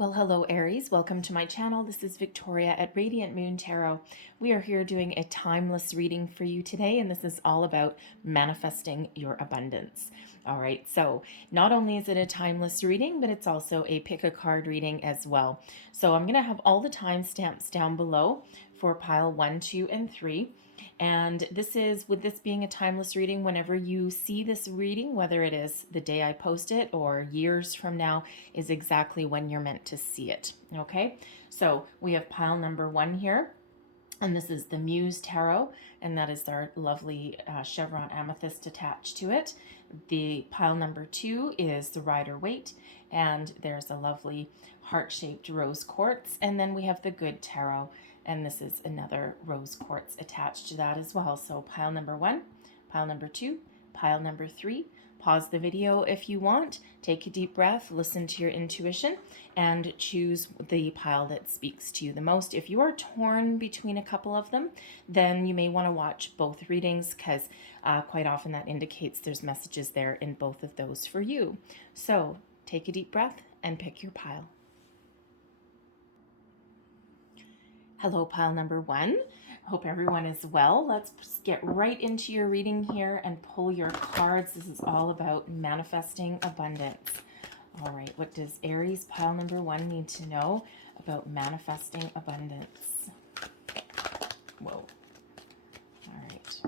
Well, hello Aries, welcome to my channel. This is Victoria at Radiant Moon Tarot. We are here doing a timeless reading for you today, and this is all about manifesting your abundance. All right, so not only is it a timeless reading, but it's also a pick a card reading as well. So I'm going to have all the timestamps down below for pile 1, 2, and 3. And this is, with this being a timeless reading, whenever you see this reading, whether it is the day I post it or years from now, is exactly when you're meant to see it. Okay, so we have pile number 1 here. And this is the Muse Tarot, and that is our lovely chevron amethyst attached to it. The pile number 2 is the Rider-Waite, and there's a lovely heart-shaped rose quartz. And then we have the Good Tarot, and this is another rose quartz attached to that as well. So pile number 1, pile number 2, pile number 3. Pause the video if you want, take a deep breath, listen to your intuition, and choose the pile that speaks to you the most. If you are torn between a couple of them, then you may want to watch both readings, because quite often that indicates there's messages there in both of those for you. So take a deep breath and pick your pile. Hello, pile number 1. Hope everyone is well. Let's get right into your reading here and pull your cards. This is all about manifesting abundance. All right, what does Aries pile number 1 need to know about manifesting abundance? Whoa. All right.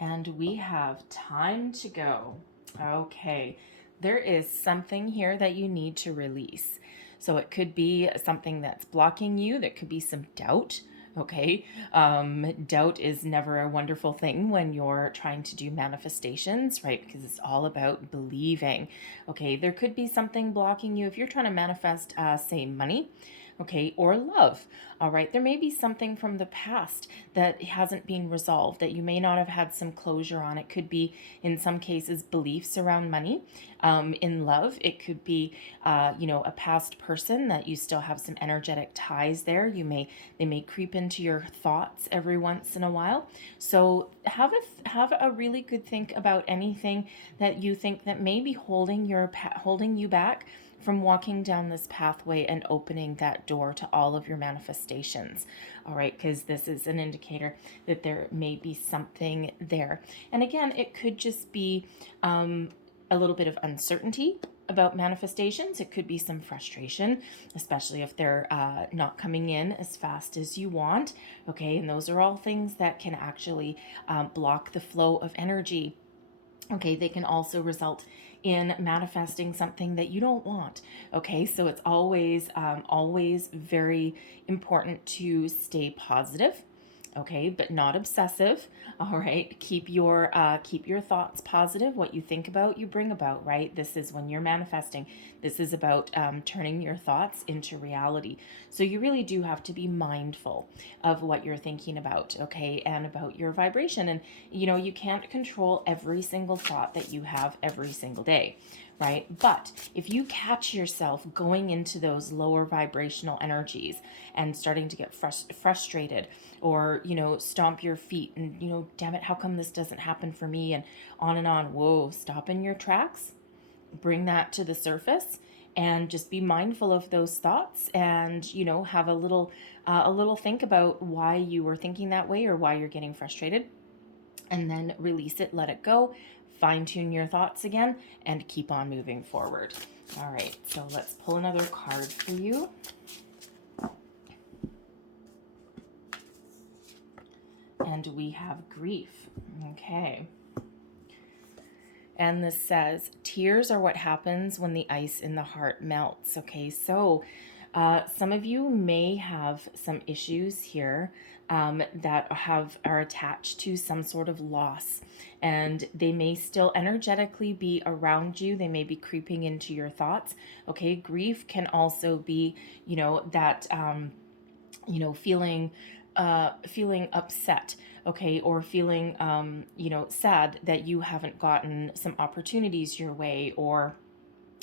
And we have time to go. Okay, there is something here that you need to release. So it could be something that's blocking you. There could be some doubt. Okay. Doubt is never a wonderful thing when you're trying to do manifestations, right? Because it's all about believing. Okay. There could be something blocking you if you're trying to manifest, say, money. Okay, or love. All right, there may be something from the past that hasn't been resolved, that you may not have had some closure on. It could be, in some cases, beliefs around money. In love, it could be, a past person that you still have some energetic ties there. They may creep into your thoughts every once in a while. So have a really good think about anything that you think that may be holding you back from walking down this pathway and opening that door to all of your manifestations. All right, because this is an indicator that there may be something there. And again, it could just be a little bit of uncertainty about manifestations. It could be some frustration, especially if they're not coming in as fast as you want. Okay, and those are all things that can actually block the flow of energy. Okay, they can also result in manifesting something that you don't want. Okay, so it's always very important to stay positive. Okay, but not obsessive. All right, keep your thoughts positive. What you think about, you bring about. Right. This is when you're manifesting. This is about turning your thoughts into reality. So you really do have to be mindful of what you're thinking about. Okay, and about your vibration. And you can't control every single thought that you have every single day. Right? But if you catch yourself going into those lower vibrational energies and starting to get frustrated, or, stomp your feet and, damn it, how come this doesn't happen for me? And on, whoa, stop in your tracks, bring that to the surface, and just be mindful of those thoughts, and, have a little think about why you were thinking that way or why you're getting frustrated, and then release it, let it go. Fine-tune your thoughts again and keep on moving forward. All right, so let's pull another card for you. And we have grief. Okay. And this says, tears are what happens when the ice in the heart melts. Okay, so some of you may have some issues here that are attached to some sort of loss, and they may still energetically be around you. They may be creeping into your thoughts. Okay, grief can also be, feeling upset, okay, or feeling, sad that you haven't gotten some opportunities your way, or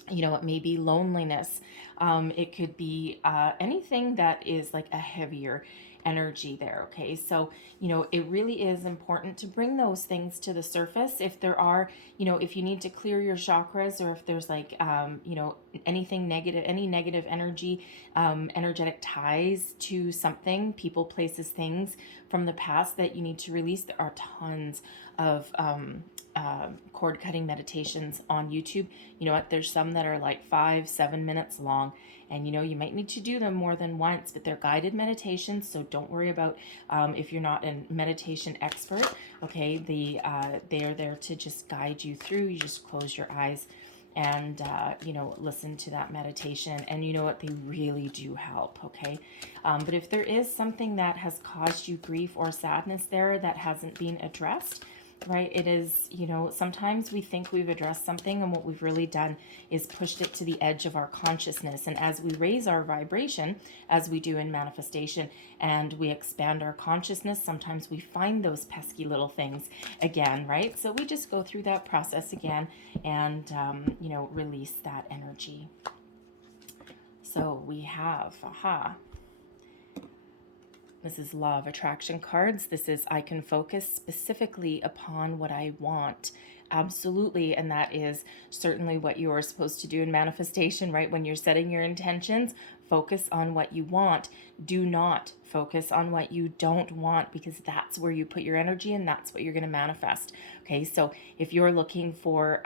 it may be loneliness. It could be anything that is like a heavier energy there. Okay, so it really is important to bring those things to the surface. If there are, if you need to clear your chakras, or if there's like anything negative, any negative energy, energetic ties to something, people, places, things from the past that you need to release, there are tons of cord cutting meditations on YouTube. You know what, there's some that are like 5-7 minutes long, and you might need to do them more than once, but they're guided meditations, so don't worry about if you're not a meditation expert. Okay, they are there to just guide you through. You just close your eyes and listen to that meditation, and you know what, they really do help. Okay, but if there is something that has caused you grief or sadness there that hasn't been addressed, right, it is, sometimes we think we've addressed something, and what we've really done is pushed it to the edge of our consciousness. And as we raise our vibration, as we do in manifestation, and we expand our consciousness, sometimes we find those pesky little things again, right? So we just go through that process again and release that energy. So we have this is Law of Attraction cards. This is, I can focus specifically upon what I want. Absolutely. And that is certainly what you are supposed to do in manifestation, right? When you're setting your intentions, focus on what you want. Do not focus on what you don't want, because that's where you put your energy and that's what you're going to manifest. Okay. So if you're looking for,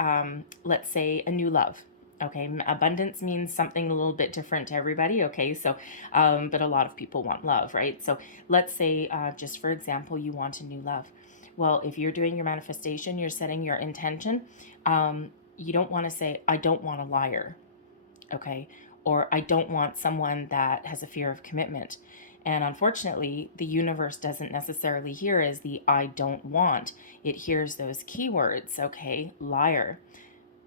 let's say, a new love, okay, abundance means something a little bit different to everybody. Okay, so, but a lot of people want love, right? So let's say, just for example, you want a new love. Well, if you're doing your manifestation, you're setting your intention. You don't want to say, I don't want a liar, okay? Or I don't want someone that has a fear of commitment. And unfortunately, the universe doesn't necessarily hear as the I don't want. It hears those keywords, okay? Liar,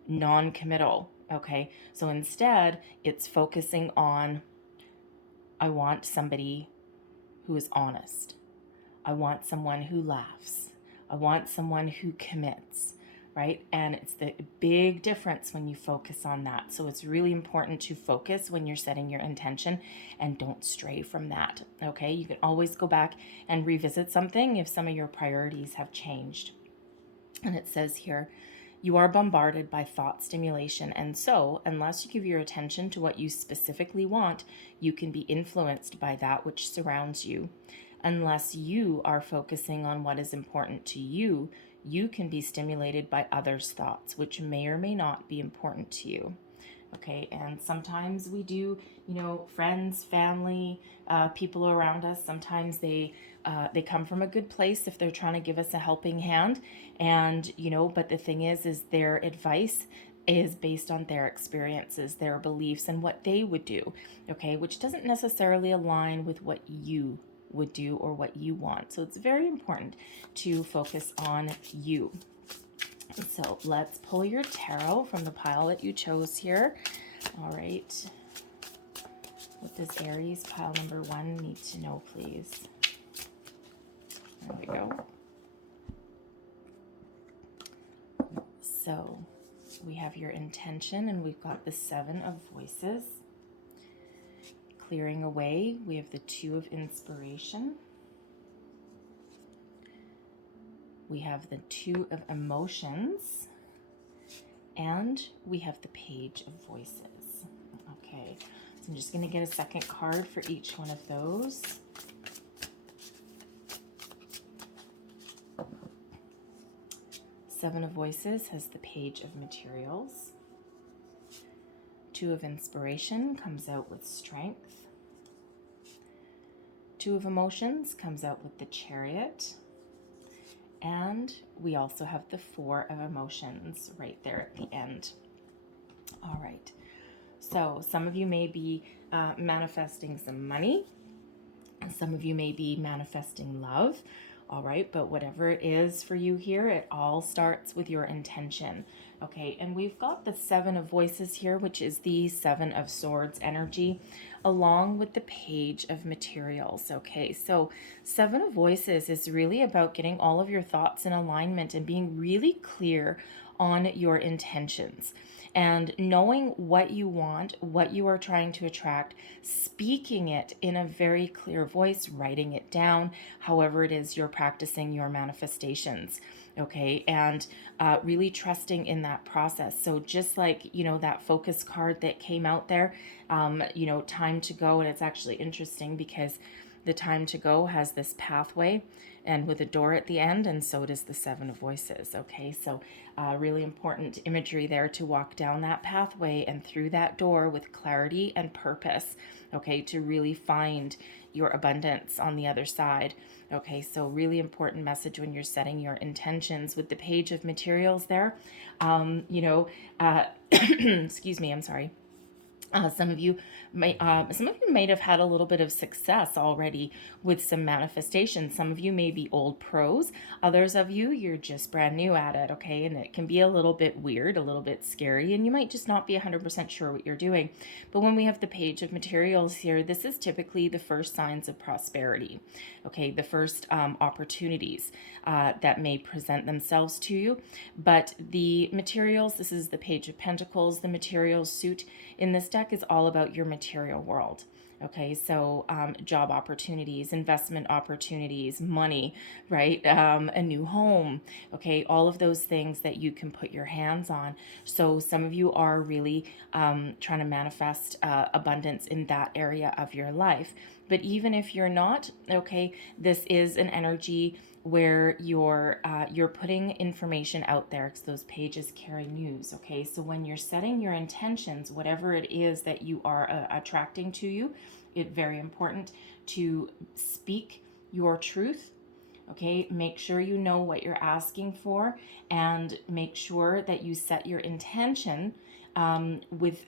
non-committal. Okay, so instead, it's focusing on, I want somebody who is honest. I want someone who laughs. I want someone who commits, right? And it's the big difference when you focus on that. So it's really important to focus when you're setting your intention, and don't stray from that, okay? You can always go back and revisit something if some of your priorities have changed. And it says here, you are bombarded by thought stimulation, and so, unless you give your attention to what you specifically want, you can be influenced by that which surrounds you. Unless you are focusing on what is important to you, you can be stimulated by others' thoughts, which may or may not be important to you. Okay, and sometimes we do, friends, family, people around us, sometimes they come from a good place if they're trying to give us a helping hand. And, but the thing is their advice is based on their experiences, their beliefs, and what they would do, okay, which doesn't necessarily align with what you would do or what you want. So it's very important to focus on you. So let's pull your tarot from the pile that you chose here. All right. What does Aries pile number 1 need to know, please? There we go. So we have your intention, and we've got the 7 of Voices. Clearing away, we have the 2 of Inspiration. We have the 2 of Emotions, and we have the Page of Voices. Okay, so I'm just going to get a second card for each one of those. Seven of Voices has the Page of Materials. 2 of Inspiration comes out with Strength. 2 of Emotions comes out with the Chariot. And we also have the 4 of Emotions right there at the end. All right. So some of you may be manifesting some money. Some of you may be manifesting love. All right. But whatever it is for you here, it all starts with your intention. Okay. And we've got the 7 of Voices here, which is the 7 of Swords energy, along with the Page of Materials. Okay, so 7 of Voices is really about getting all of your thoughts in alignment and being really clear on your intentions. And knowing what you want, what you are trying to attract, speaking it in a very clear voice, writing it down, however it is you're practicing your manifestations. Okay, and really trusting in that process. So just like, that focus card that came out there, time to go. And it's actually interesting because the time to go has this pathway and with a door at the end, and so does the Seven of Voices. Okay, so really important imagery there to walk down that pathway and through that door with clarity and purpose. Okay, to really find your abundance on the other side. Okay, so really important message when you're setting your intentions with the Page of Materials there. Excuse me, I'm sorry. Some of you might have had a little bit of success already with some manifestation. Some of you may be old pros. Others of you, you're just brand new at it, okay? And it can be a little bit weird, a little bit scary, and you might just not be 100% sure what you're doing. But when we have the Page of Materials here, this is typically the first signs of prosperity, okay? The first opportunities that may present themselves to you. But the materials, this is the Page of Pentacles, the materials suit in this deck is all about your material world. Okay, so job opportunities, investment opportunities, money, right? A new home, okay? All of those things that you can put your hands on. So some of you are really trying to manifest abundance in that area of your life. But even if you're not, okay, this is an energy where you're putting information out there because those pages carry news. Okay, so when you're setting your intentions, whatever it is that you are attracting to you, it's very important to speak your truth. Okay, make sure you know what you're asking for, and make sure that you set your intention with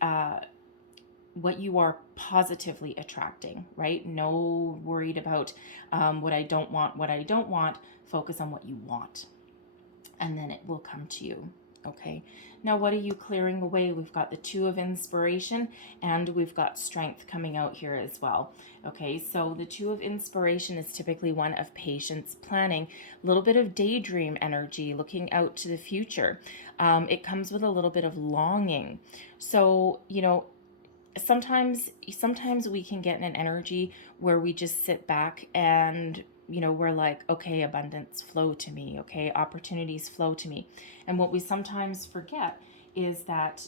what you are positively attracting, right? No worried about what I don't want. Focus on what you want, and then it will come to you. Okay, now what are you clearing away? We've got the Two of Inspiration, and we've got Strength coming out here as well. Okay, so the Two of Inspiration is typically one of patience, planning, a little bit of daydream energy, looking out to the future. It comes with a little bit of longing. So, sometimes we can get in an energy where we just sit back and we're like, okay, abundance flow to me, okay, opportunities flow to me. And what we sometimes forget is that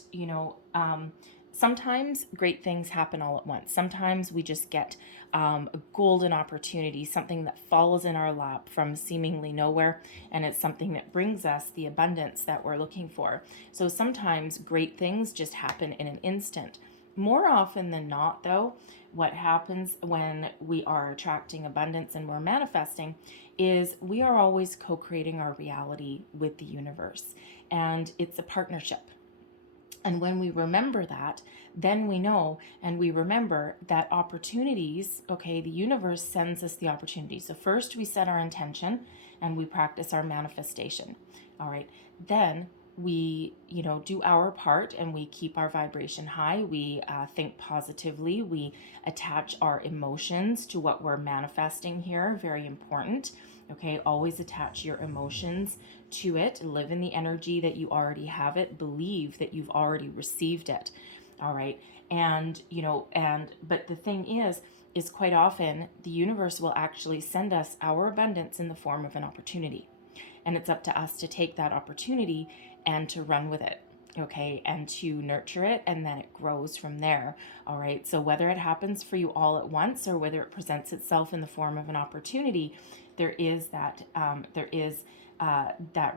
sometimes great things happen all at once. Sometimes we just get a golden opportunity, something that falls in our lap from seemingly nowhere, and it's something that brings us the abundance that we're looking for. So sometimes great things just happen in an instant. More often than not, though, what happens when we are attracting abundance and we're manifesting is we are always co-creating our reality with the universe, and it's a partnership. And when we remember that, then we know and we remember that opportunities, okay, the universe sends us the opportunity. So first we set our intention and we practice our manifestation. All right. Then we, do our part and we keep our vibration high. We think positively. We attach our emotions to what we're manifesting here. Very important. Okay, always attach your emotions to it. Live in the energy that you already have it. Believe that you've already received it. All right. And, but the thing is quite often the universe will actually send us our abundance in the form of an opportunity. And it's up to us to take that opportunity and to run with it, okay, and to nurture it, and then it grows from there. All right, so whether it happens for you all at once or whether it presents itself in the form of an opportunity, there is that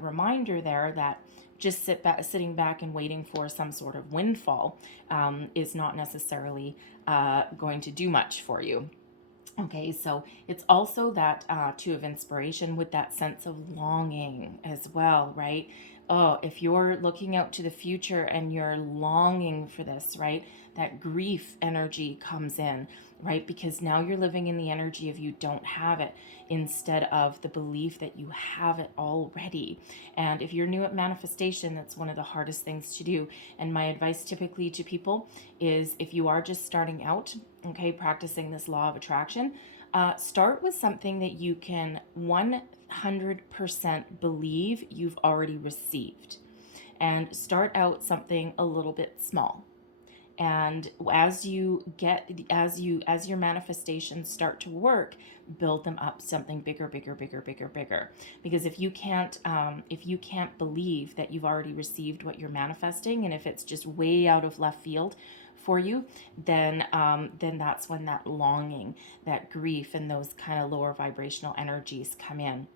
reminder there that just sitting back and waiting for some sort of windfall is not necessarily going to do much for you. Okay, so it's also that Two of Inspiration with that sense of longing as well, right? Oh, if you're looking out to the future and you're longing for this, right? That grief energy comes in, right? Because now you're living in the energy of you don't have it instead of the belief that you have it already. And if you're new at manifestation, that's one of the hardest things to do. And my advice typically to people is if you are just starting out, okay, practicing this law of attraction, start with something that you can 100% believe you've already received. and start out something a little bit small. And as your manifestations start to work, build them up something bigger, bigger, bigger, bigger, bigger. Because if you can't believe that you've already received what you're manifesting, and if it's just way out of left field for you, then that's when that longing, that grief, and those kind of lower vibrational energies come in.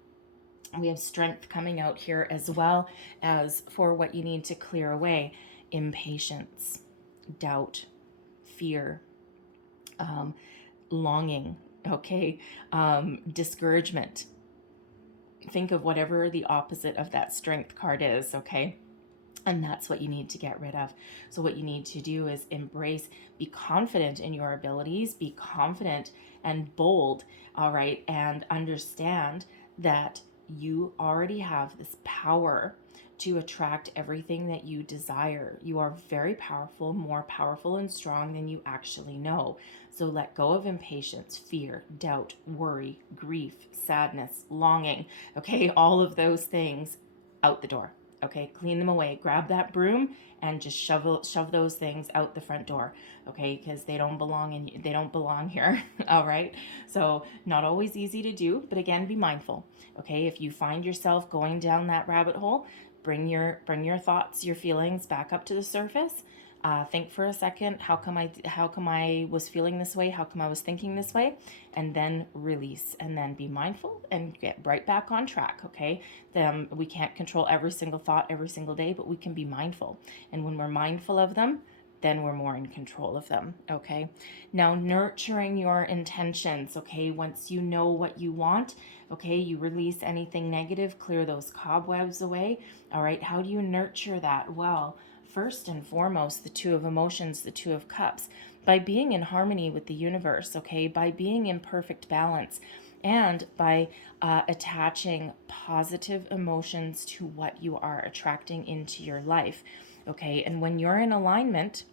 We have strength coming out here, as well as for what you need to clear away: impatience, doubt, fear, longing, okay, discouragement. Think of whatever the opposite of that strength card is, okay? And that's what you need to get rid of. So what you need to do is embrace, be confident in your abilities, be confident and bold, all right? And understand that you already have this power to attract everything that you desire. You are very powerful, more powerful and strong than you actually know. So let go of impatience, fear, doubt, worry, grief, sadness, longing, okay? All of those things out the door. Okay, clean them away. Grab that broom and just shove those things out the front door. Okay, because they don't belong here. All right. So not always easy to do, but again, be mindful. Okay, if you find yourself going down that rabbit hole, bring your thoughts, your feelings back up to the surface. Think for a second, how come I was feeling this way? How come I was thinking this way? And then release, and then be mindful and get right back on track, okay? We can't control every single thought every single day, but we can be mindful. And when we're mindful of them, then we're more in control of them, okay? Now, nurturing your intentions, okay? Once you know what you want, okay, you release anything negative, clear those cobwebs away, all right? How do you nurture that? Well, first and foremost, the Two of Emotions, the Two of Cups, by being in harmony with the universe, okay, by being in perfect balance, and by attaching positive emotions to what you are attracting into your life, okay? And when you're in alignment,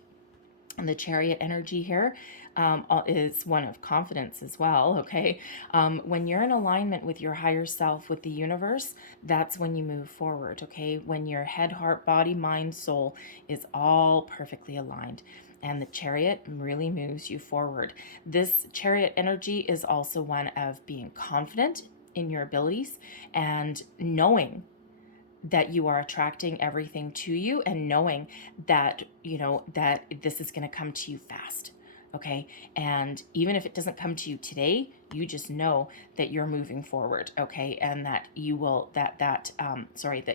and the Chariot energy here is one of confidence as well, okay? When you're in alignment with your higher self, with the universe, that's when you move forward, okay? When your head, heart, body, mind, soul is all perfectly aligned. And the Chariot really moves you forward. This Chariot energy is also one of being confident in your abilities and knowing that you are attracting everything to you, and knowing that, that this is going to come to you fast. Okay. And even if it doesn't come to you today, you just know that you're moving forward. Okay. And that you will, that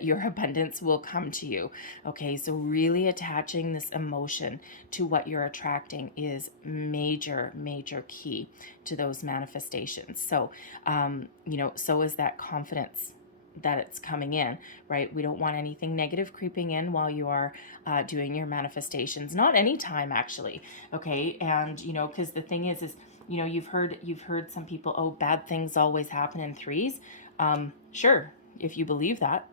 your abundance will come to you. Okay. So really attaching this emotion to what you're attracting is major, major key to those manifestations. So, so is that confidence that it's coming in, right? We don't want anything negative creeping in while you are doing your manifestations. Not any time, actually. Okay. And, because the thing is, you've heard some people, oh, bad things always happen in threes. Sure. If you believe that,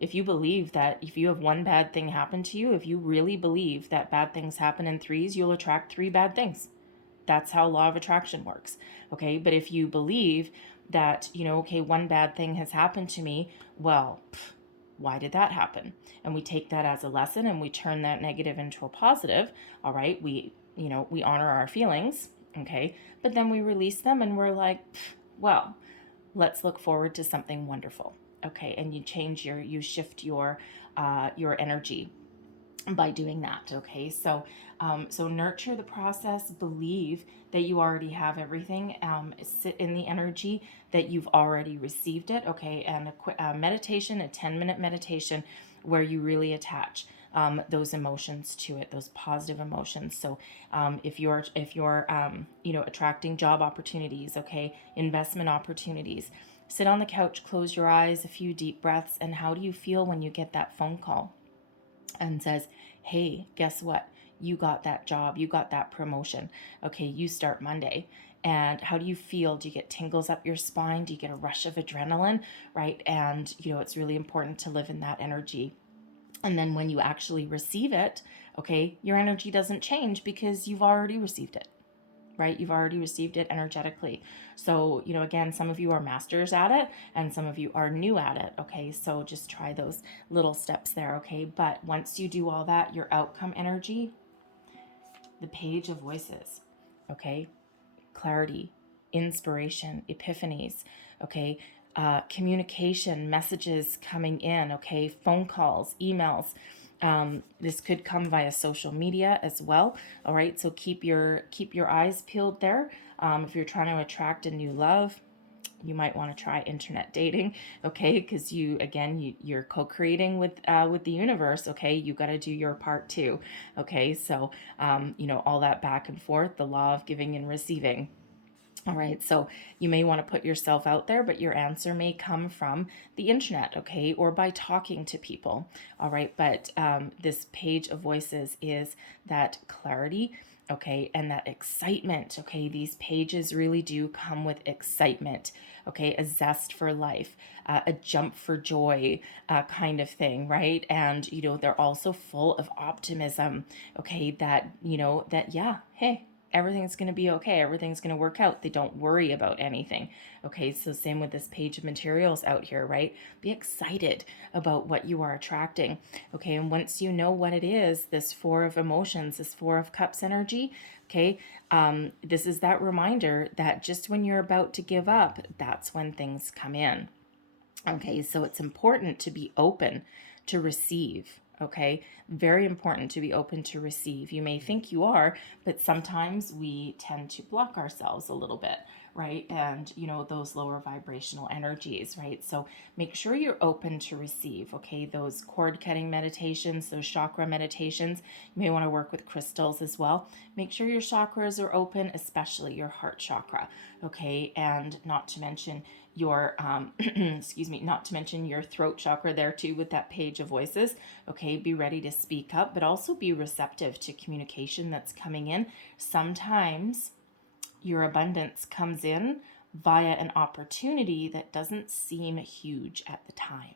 if you have one bad thing happen to you, if you really believe that bad things happen in threes, you'll attract three bad things. That's how law of attraction works. Okay. But if you believe that, okay, one bad thing has happened to me, well, why did that happen? And we take that as a lesson and we turn that negative into a positive. All right. We honor our feelings. Okay. But then we release them and we're like, well, let's look forward to something wonderful. Okay. And you shift your energy by doing that. Okay. So nurture the process, believe that you already have everything, sit in the energy that you've already received it. Okay. And a meditation, a 10-minute meditation where you really attach those emotions to it, those positive emotions. So if you're attracting job opportunities, okay, investment opportunities, sit on the couch, close your eyes, a few deep breaths. And how do you feel when you get that phone call and says, hey, guess what? You got that job, you got that promotion. Okay, you start Monday. And how do you feel? Do you get tingles up your spine? Do you get a rush of adrenaline, right? And, it's really important to live in that energy. And then when you actually receive it, okay, your energy doesn't change because you've already received it. right? You've already received it energetically. So, you know, again, some of you are masters at it and some of you are new at it, okay? So just try those little steps there, okay? But once you do all that, your outcome energy, the Page of Voices, okay? Clarity, inspiration, epiphanies, okay? Communication, messages coming in, okay? Phone calls, emails. This could come via social media as well. All right, so keep your eyes peeled there. If you're trying to attract a new love, you might want to try internet dating, okay? Because you're co-creating with the universe, okay? You got to do your part too, okay? So you know, all that back and forth, the law of giving and receiving. All right, so you may want to put yourself out there, but your answer may come from the internet, okay, or by talking to people. All right, but this Page of Voices is that clarity, okay, and that excitement, okay. These pages really do come with excitement, okay, a zest for life, a jump for joy kind of thing, right? And, you know, they're also full of optimism, okay, that, you know, that, yeah, hey, everything's going to be okay. Everything's going to work out. They don't worry about anything. Okay, so same with this Page of Materials out here, right? Be excited about what you are attracting. Okay, and once you know what it is, this Four of Emotions, this Four of Cups energy, okay, this is that reminder that just when you're about to give up, that's when things come in. Okay, so it's important to be open to receive. Okay, very important to be open to receive. You may think you are, but sometimes we tend to block ourselves a little bit, right? And, you know, those lower vibrational energies, right? So make sure you're open to receive, okay? Those cord cutting meditations, those chakra meditations, you may want to work with crystals as well. Make sure your chakras are open, especially your heart chakra, okay? And not to mention your excuse me, not to mention your throat chakra there too with that Page of Voices. Okay, be ready to speak up, but also be receptive to communication that's coming in. Sometimes your abundance comes in via an opportunity that doesn't seem huge at the time.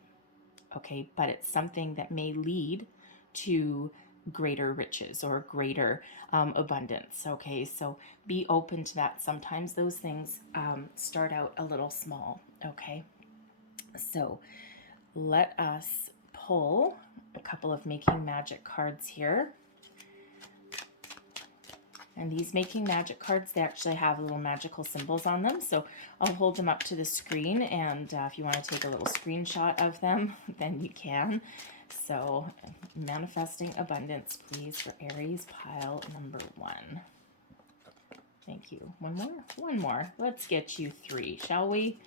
Okay, but it's something that may lead to greater riches or greater abundance. Okay, so be open to that. Sometimes those things start out a little small. Okay, so let us pull a couple of Making Magic cards here. And these Making Magic cards, they actually have little magical symbols on them. So I'll hold them up to the screen, and if you want to take a little screenshot of them, then you can. So manifesting abundance, please, for Aries pile number 1. Thank you. One more? One more. Let's get you 3, shall we?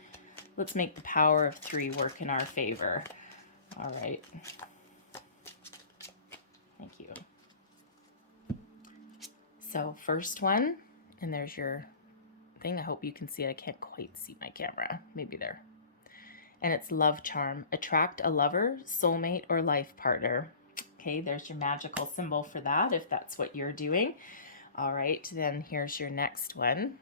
Let's make the power of 3 work in our favor. All right. Thank you. So first one, and there's your thing. I hope you can see it. I can't quite see my camera. Maybe there. And it's love charm. Attract a lover, soulmate, or life partner. Okay, there's your magical symbol for that if that's what you're doing. All right, then here's your next one.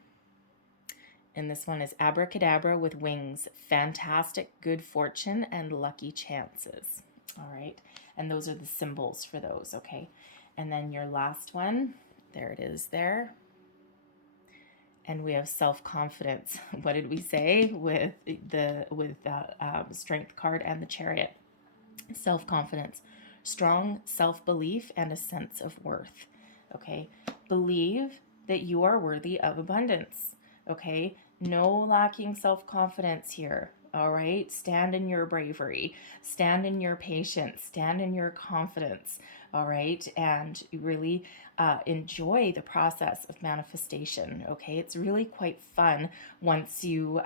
And this one is abracadabra with wings, fantastic good fortune and lucky chances. All right, and those are the symbols for those, okay? And then your last one, there it is there. And we have self-confidence. What did we say with the strength card and the Chariot? Self-confidence, strong self-belief, and a sense of worth. Okay, believe that you are worthy of abundance. Okay, no lacking self-confidence here. All right, stand in your bravery, stand in your patience, stand in your confidence. All right, and really enjoy the process of manifestation. Okay, it's really quite fun once you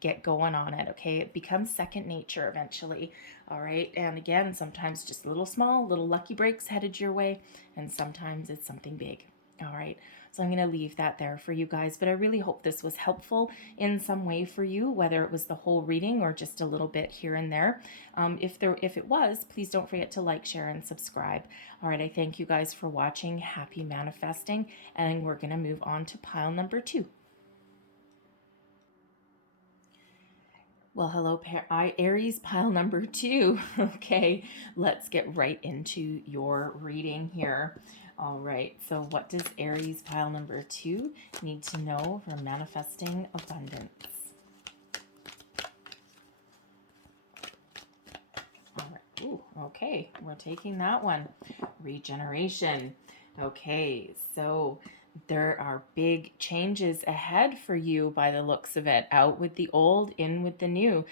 get going on it. Okay, it becomes second nature eventually. All right, and again, sometimes just little lucky breaks headed your way, and sometimes it's something big. All right, so I'm going to leave that there for you guys, but I really hope this was helpful in some way for you, whether it was the whole reading or just a little bit here and there. If it was, please don't forget to like, share, and subscribe. All right, I thank you guys for watching. Happy manifesting, and we're going to move on to pile number 2. Well, hello, Aries pile number 2. Okay, let's get right into your reading here. All right, so what does Aries pile number 2 need to know for manifesting abundance? All right, ooh, okay, we're taking that one. Regeneration. Okay, so there are big changes ahead for you by the looks of it. Out with the old, in with the new.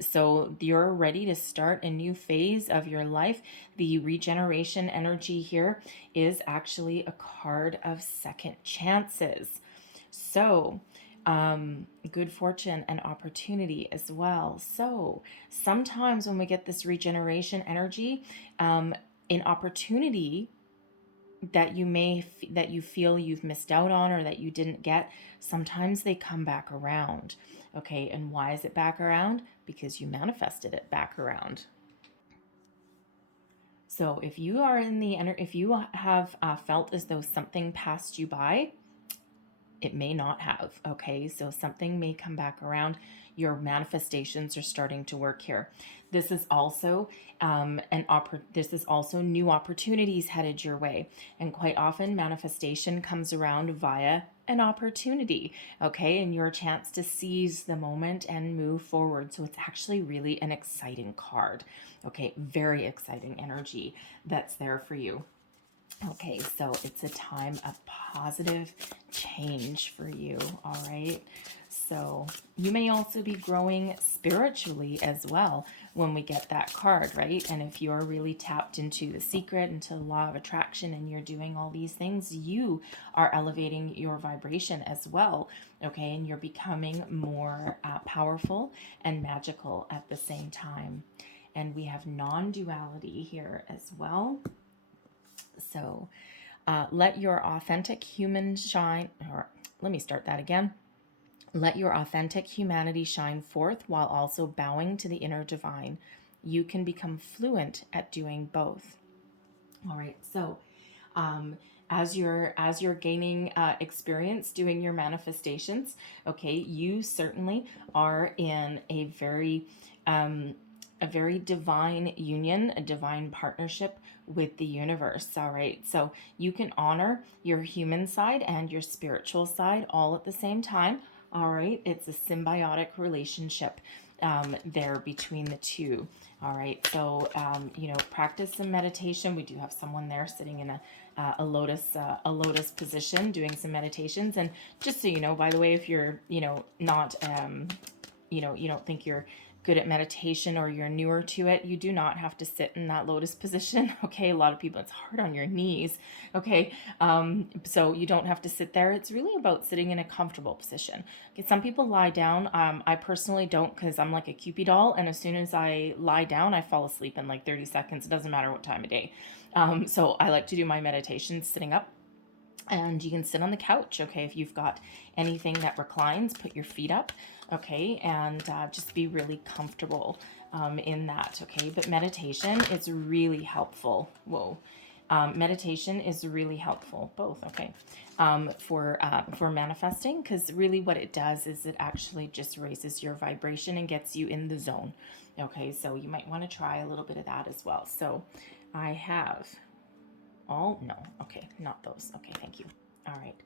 So you're ready to start a new phase of your life. The regeneration energy here is actually a card of second chances. So, good fortune and opportunity as well. So sometimes when we get this regeneration energy, an opportunity that you feel you've missed out on or that you didn't get, sometimes they come back around. Okay, and why is it back around? Because you manifested it back around. So if you are if you have felt as though something passed you by, it may not have. Okay, so something may come back around. Your manifestations are starting to work here. This is also this is also new opportunities headed your way, and quite often manifestation comes around via an opportunity. Okay, and your chance to seize the moment and move forward. So it's actually really an exciting card. Okay, very exciting energy that's there for you. Okay, so it's a time of positive change for you, all right? So you may also be growing spiritually as well when we get that card, right? And if you're really tapped into the secret, into the law of attraction, and you're doing all these things, you are elevating your vibration as well, okay? And you're becoming more powerful and magical at the same time. And we have non-duality here as well. So let your authentic human shine, or let me start that again. Let your authentic humanity shine forth while also bowing to the inner divine. You can become fluent at doing both. All right, so as you're gaining experience doing your manifestations, okay, you certainly are in a very divine union, a divine partnership with the universe. All right, so you can honor your human side and your spiritual side all at the same time. All right, it's a symbiotic relationship there between the two. All right, so practice some meditation. We do have someone there sitting in a lotus position doing some meditations. And just so you know, by the way, if you're not you don't think you're good at meditation or you're newer to it, you do not have to sit in that lotus position. Okay, a lot of people, it's hard on your knees. Okay, so you don't have to sit there. It's really about sitting in a comfortable position. Okay, some people lie down. I personally don't, because I'm like a Cupid doll, and as soon as I lie down, I fall asleep in like 30 seconds. It doesn't matter what time of day. So I like to do my meditation sitting up. And you can sit on the couch, okay? If you've got anything that reclines, put your feet up, okay? And just be really comfortable in that, okay? But meditation is really helpful. Whoa. Meditation is really helpful, both, okay, for manifesting, because really what it does is it actually just raises your vibration and gets you in the zone, okay? So you might want to try a little bit of that as well. So I have all, no, okay, not those. Okay, thank you. All right.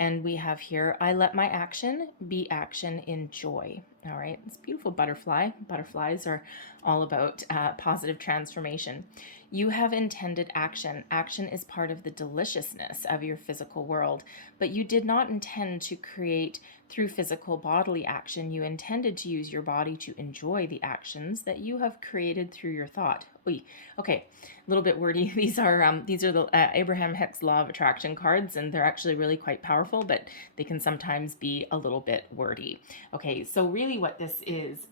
And we have here, I let my action be action in joy. All right, it's beautiful butterfly. Butterflies are all about positive transformation. You have intended action. Action is part of the deliciousness of your physical world, but you did not intend to create through physical bodily action. You intended to use your body to enjoy the actions that you have created through your thought. Oy. Okay, a little bit wordy. These are the Abraham Hicks Law of Attraction cards, and they're actually really quite powerful, but they can sometimes be a little bit wordy. Okay, so really what this is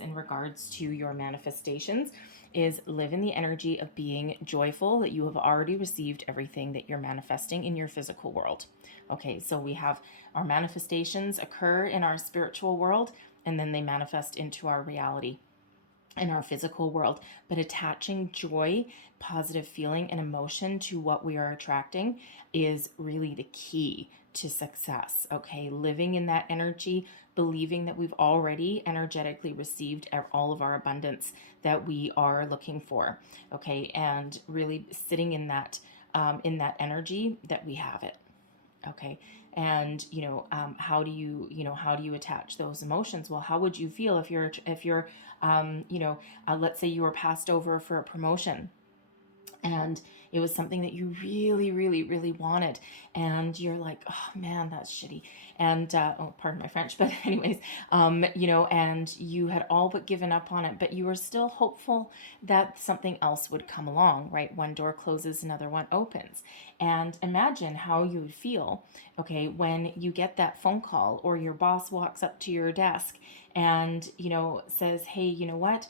in regards to your manifestations is live in the energy of being joyful that you have already received everything that you're manifesting in your physical world. Okay, so we have our manifestations occur in our spiritual world, and then they manifest into our reality. in our physical world, but attaching joy, positive feeling, and emotion to what we are attracting is really the key to success. Okay, living in that energy, believing that we've already energetically received all of our abundance that we are looking for. Okay, and really sitting in that energy that we have it. Okay, and how do you attach those emotions? Well, how would you feel if you're let's say you were passed over for a promotion, and it was something that you really, really, really wanted, and you're like, oh man, that's shitty. And oh, pardon my French, but anyways, and you had all but given up on it, but you were still hopeful that something else would come along, right? One door closes, another one opens. And imagine how you would feel, okay, when you get that phone call, or your boss walks up to your desk and says, hey, you know what,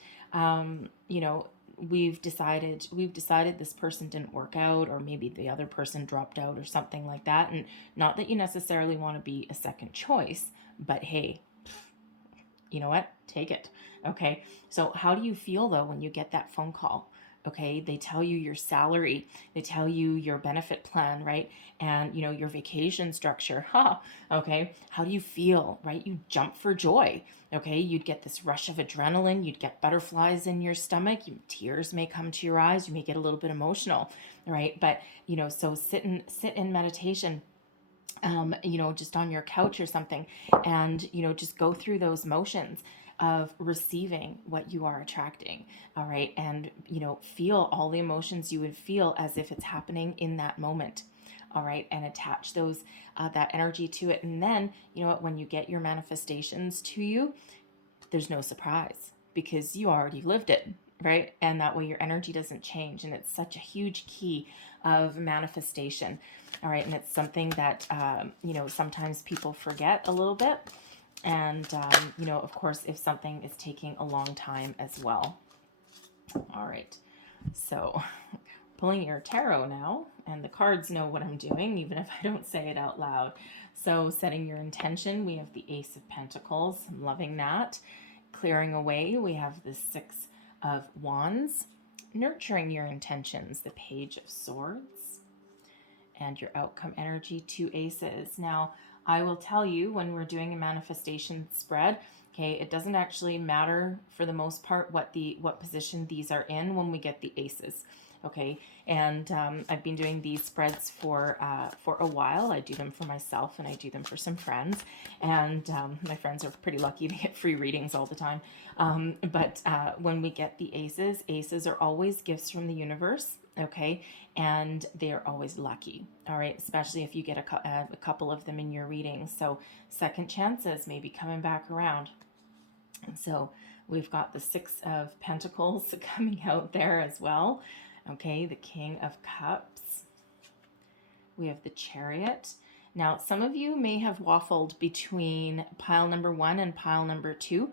we've decided this person didn't work out, or maybe the other person dropped out or something like that. And not that you necessarily want to be a second choice, but hey, you know what, take it. Okay, so how do you feel though when you get that phone call? Okay, they tell you your salary, they tell you your benefit plan, right? And your vacation structure. Okay, how do you feel, right? You jump for joy. Okay, you'd get this rush of adrenaline, you'd get butterflies in your stomach, tears may come to your eyes, you may get a little bit emotional, right? But so sit in meditation, just on your couch or something, and just go through those motions of receiving what you are attracting. All right, and feel all the emotions you would feel as if it's happening in that moment. All right, and attach that energy to it. And then when you get your manifestations to you, there's no surprise, because you already lived it, right? And that way your energy doesn't change. And it's such a huge key of manifestation. All right, and it's something that sometimes people forget a little bit. And of course, if something is taking a long time as well. All right, so pulling your tarot now, and the cards know what I'm doing, even if I don't say it out loud. So setting your intention, we have the Ace of Pentacles. I'm loving that. Clearing away, we have the Six of Wands. Nurturing your intentions, the Page of Swords. And your outcome energy, 2 aces. Now, I will tell you, when we're doing a manifestation spread, okay, it doesn't actually matter for the most part what position these are in when we get the aces. Okay, and I've been doing these spreads for a while. I do them for myself, and I do them for some friends, and my friends are pretty lucky to get free readings all the time. But when we get the aces are always gifts from the universe. Okay, and they are always lucky. All right, especially if you get a couple of them in your reading. So second chances may be coming back around. And so we've got the Six of Pentacles coming out there as well. Okay, the King of Cups. We have the Chariot. Now, some of you may have waffled between pile number 1 and pile number 2,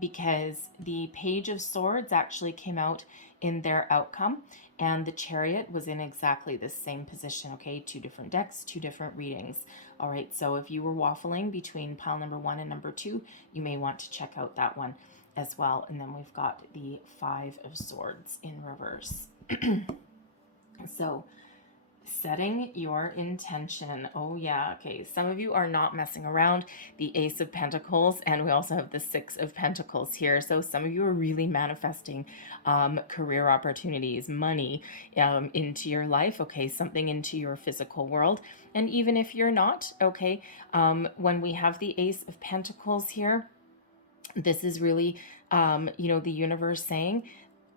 because the Page of Swords actually came out in their outcome, and the Chariot was in exactly the same position. Okay, 2 different decks, 2 different readings. All right, so if you were waffling between pile number 1 and number 2, you may want to check out that one as well. And then we've got the 5 of Swords in reverse. So setting your intention. Oh yeah, okay, some of you are not messing around. The Ace of Pentacles, and we also have the Six of Pentacles here. So some of you are really manifesting career opportunities, money into your life, okay, something into your physical world. And even if you're not, okay, when we have the Ace of Pentacles here, this is really the universe saying,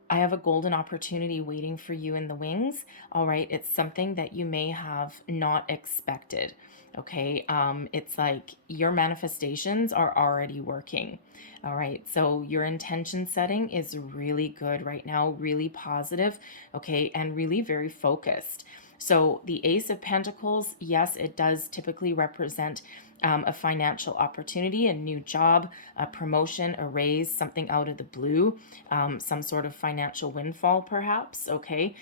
I have a golden opportunity waiting for you in the wings. All right, it's something that you may have not expected. Okay, it's like your manifestations are already working. All right, so your intention setting is really good right now, really positive, okay, and really very focused. So the Ace of Pentacles, yes, it does typically represent a financial opportunity, a new job, a promotion, a raise, something out of the blue, some sort of financial windfall perhaps, okay,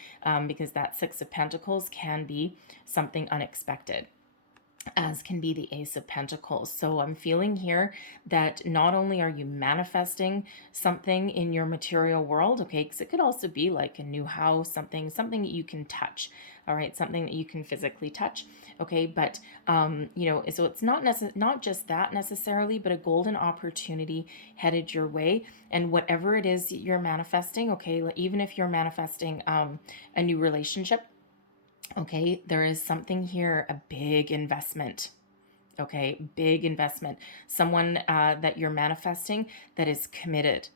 because that Six of Pentacles can be something unexpected. as can be the Ace of Pentacles. So I'm feeling here that not only are you manifesting something in your material world, okay, because it could also be like a new house, something that you can touch, all right, something that you can physically touch, okay, but so it's not just that necessarily, but a golden opportunity headed your way, and whatever it is you're manifesting, okay, even if you're manifesting a new relationship. Okay, there is something here, a big investment. Okay, big investment. Someone that you're manifesting that is committed,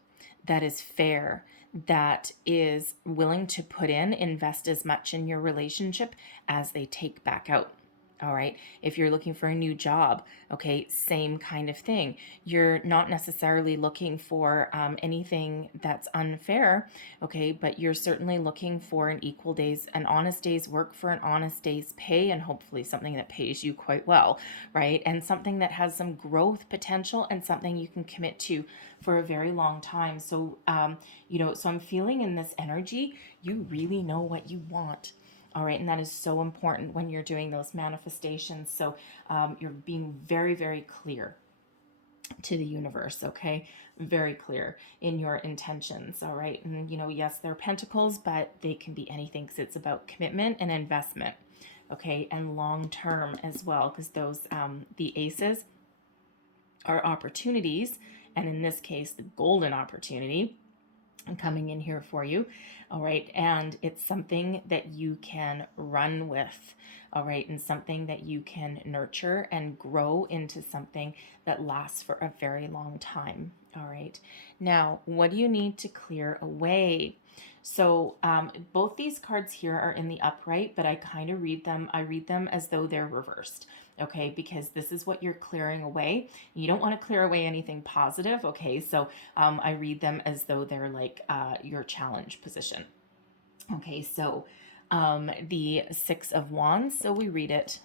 that is fair, that is willing to invest as much in your relationship as they take back out. All right. If you're looking for a new job, okay, same kind of thing. You're not necessarily looking for anything that's unfair, okay, but you're certainly looking for an honest day's work for an honest day's pay, and hopefully something that pays you quite well, right? And something that has some growth potential and something you can commit to for a very long time. So, so I'm feeling in this energy, you really know what you want. All right, and that is so important when you're doing those manifestations. So you're being very, very clear to the universe, okay? Very clear in your intentions, all right? And, yes, they're pentacles, but they can be anything because it's about commitment and investment, okay? And long term as well, because those, the aces are opportunities, and in this case, the golden opportunity coming in here for you. All right. And it's something that you can run with. All right. And something that you can nurture and grow into something that lasts for a very long time. All right. Now, what do you need to clear away? So both these cards here are in the upright, but I kind of read them as though they're reversed. Okay, because this is what you're clearing away. You don't want to clear away anything positive. Okay, so I read them as though they're like your challenge position. Okay, so the Six of Wands. So we read it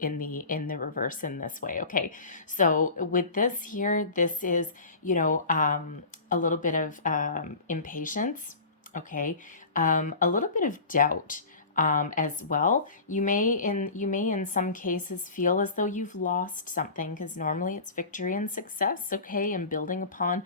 in the reverse in this way. Okay, so with this here, this is a little bit of impatience. Okay, a little bit of doubt. As well, you may in some cases feel as though you've lost something, because normally it's victory and success, okay, and building upon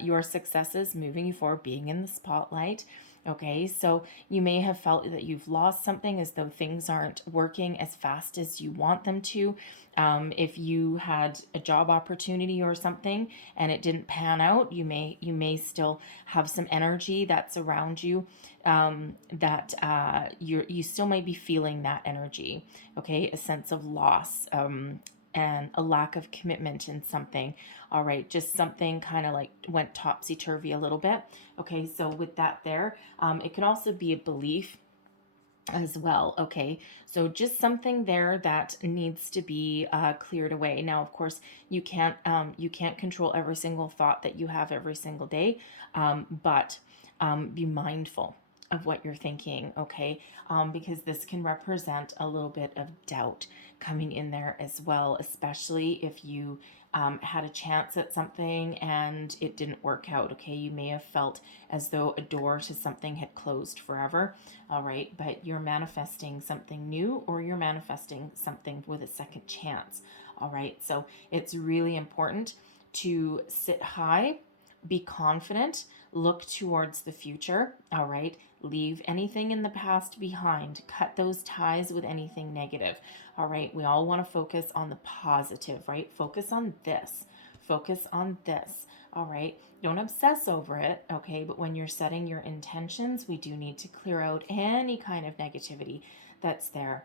your successes, moving you forward, being in the spotlight. Okay, so you may have felt that you've lost something, as though things aren't working as fast as you want them to. If you had a job opportunity or something and it didn't pan out, you may still have some energy that's around you, that you still might be feeling that energy. Okay, a sense of loss. And a lack of commitment in something. All right, just something kind of like went topsy-turvy a little bit. Okay, so with that there, it can also be a belief as well. Okay, so just something there that needs to be cleared away. Now, of course, you can't control every single thought that you have every single day, but be mindful of what you're thinking, okay? Because this can represent a little bit of doubt coming in there as well, especially if you had a chance at something and it didn't work out, okay? You may have felt as though a door to something had closed forever, all right? But you're manifesting something new, or you're manifesting something with a second chance, all right? So it's really important to sit high, be confident, look towards the future, all right? Leave anything in the past behind. Cut those ties with anything negative, all right? We all want to focus on the positive, right? Focus on this. Focus on this, all right? Don't obsess over it, okay? But when you're setting your intentions, we do need to clear out any kind of negativity that's there.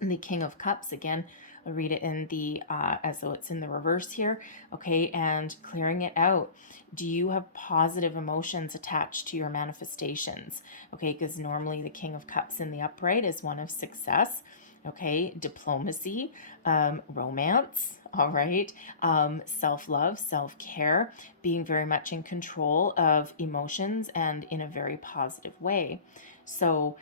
And the King of Cups, again, I'll read it in the as though it's in the reverse here, okay, and clearing it out. Do you have positive emotions attached to your manifestations? Okay, because normally the King of Cups in the upright is one of success, okay, diplomacy, romance, all right, self-love, self-care, being very much in control of emotions and in a very positive way. So,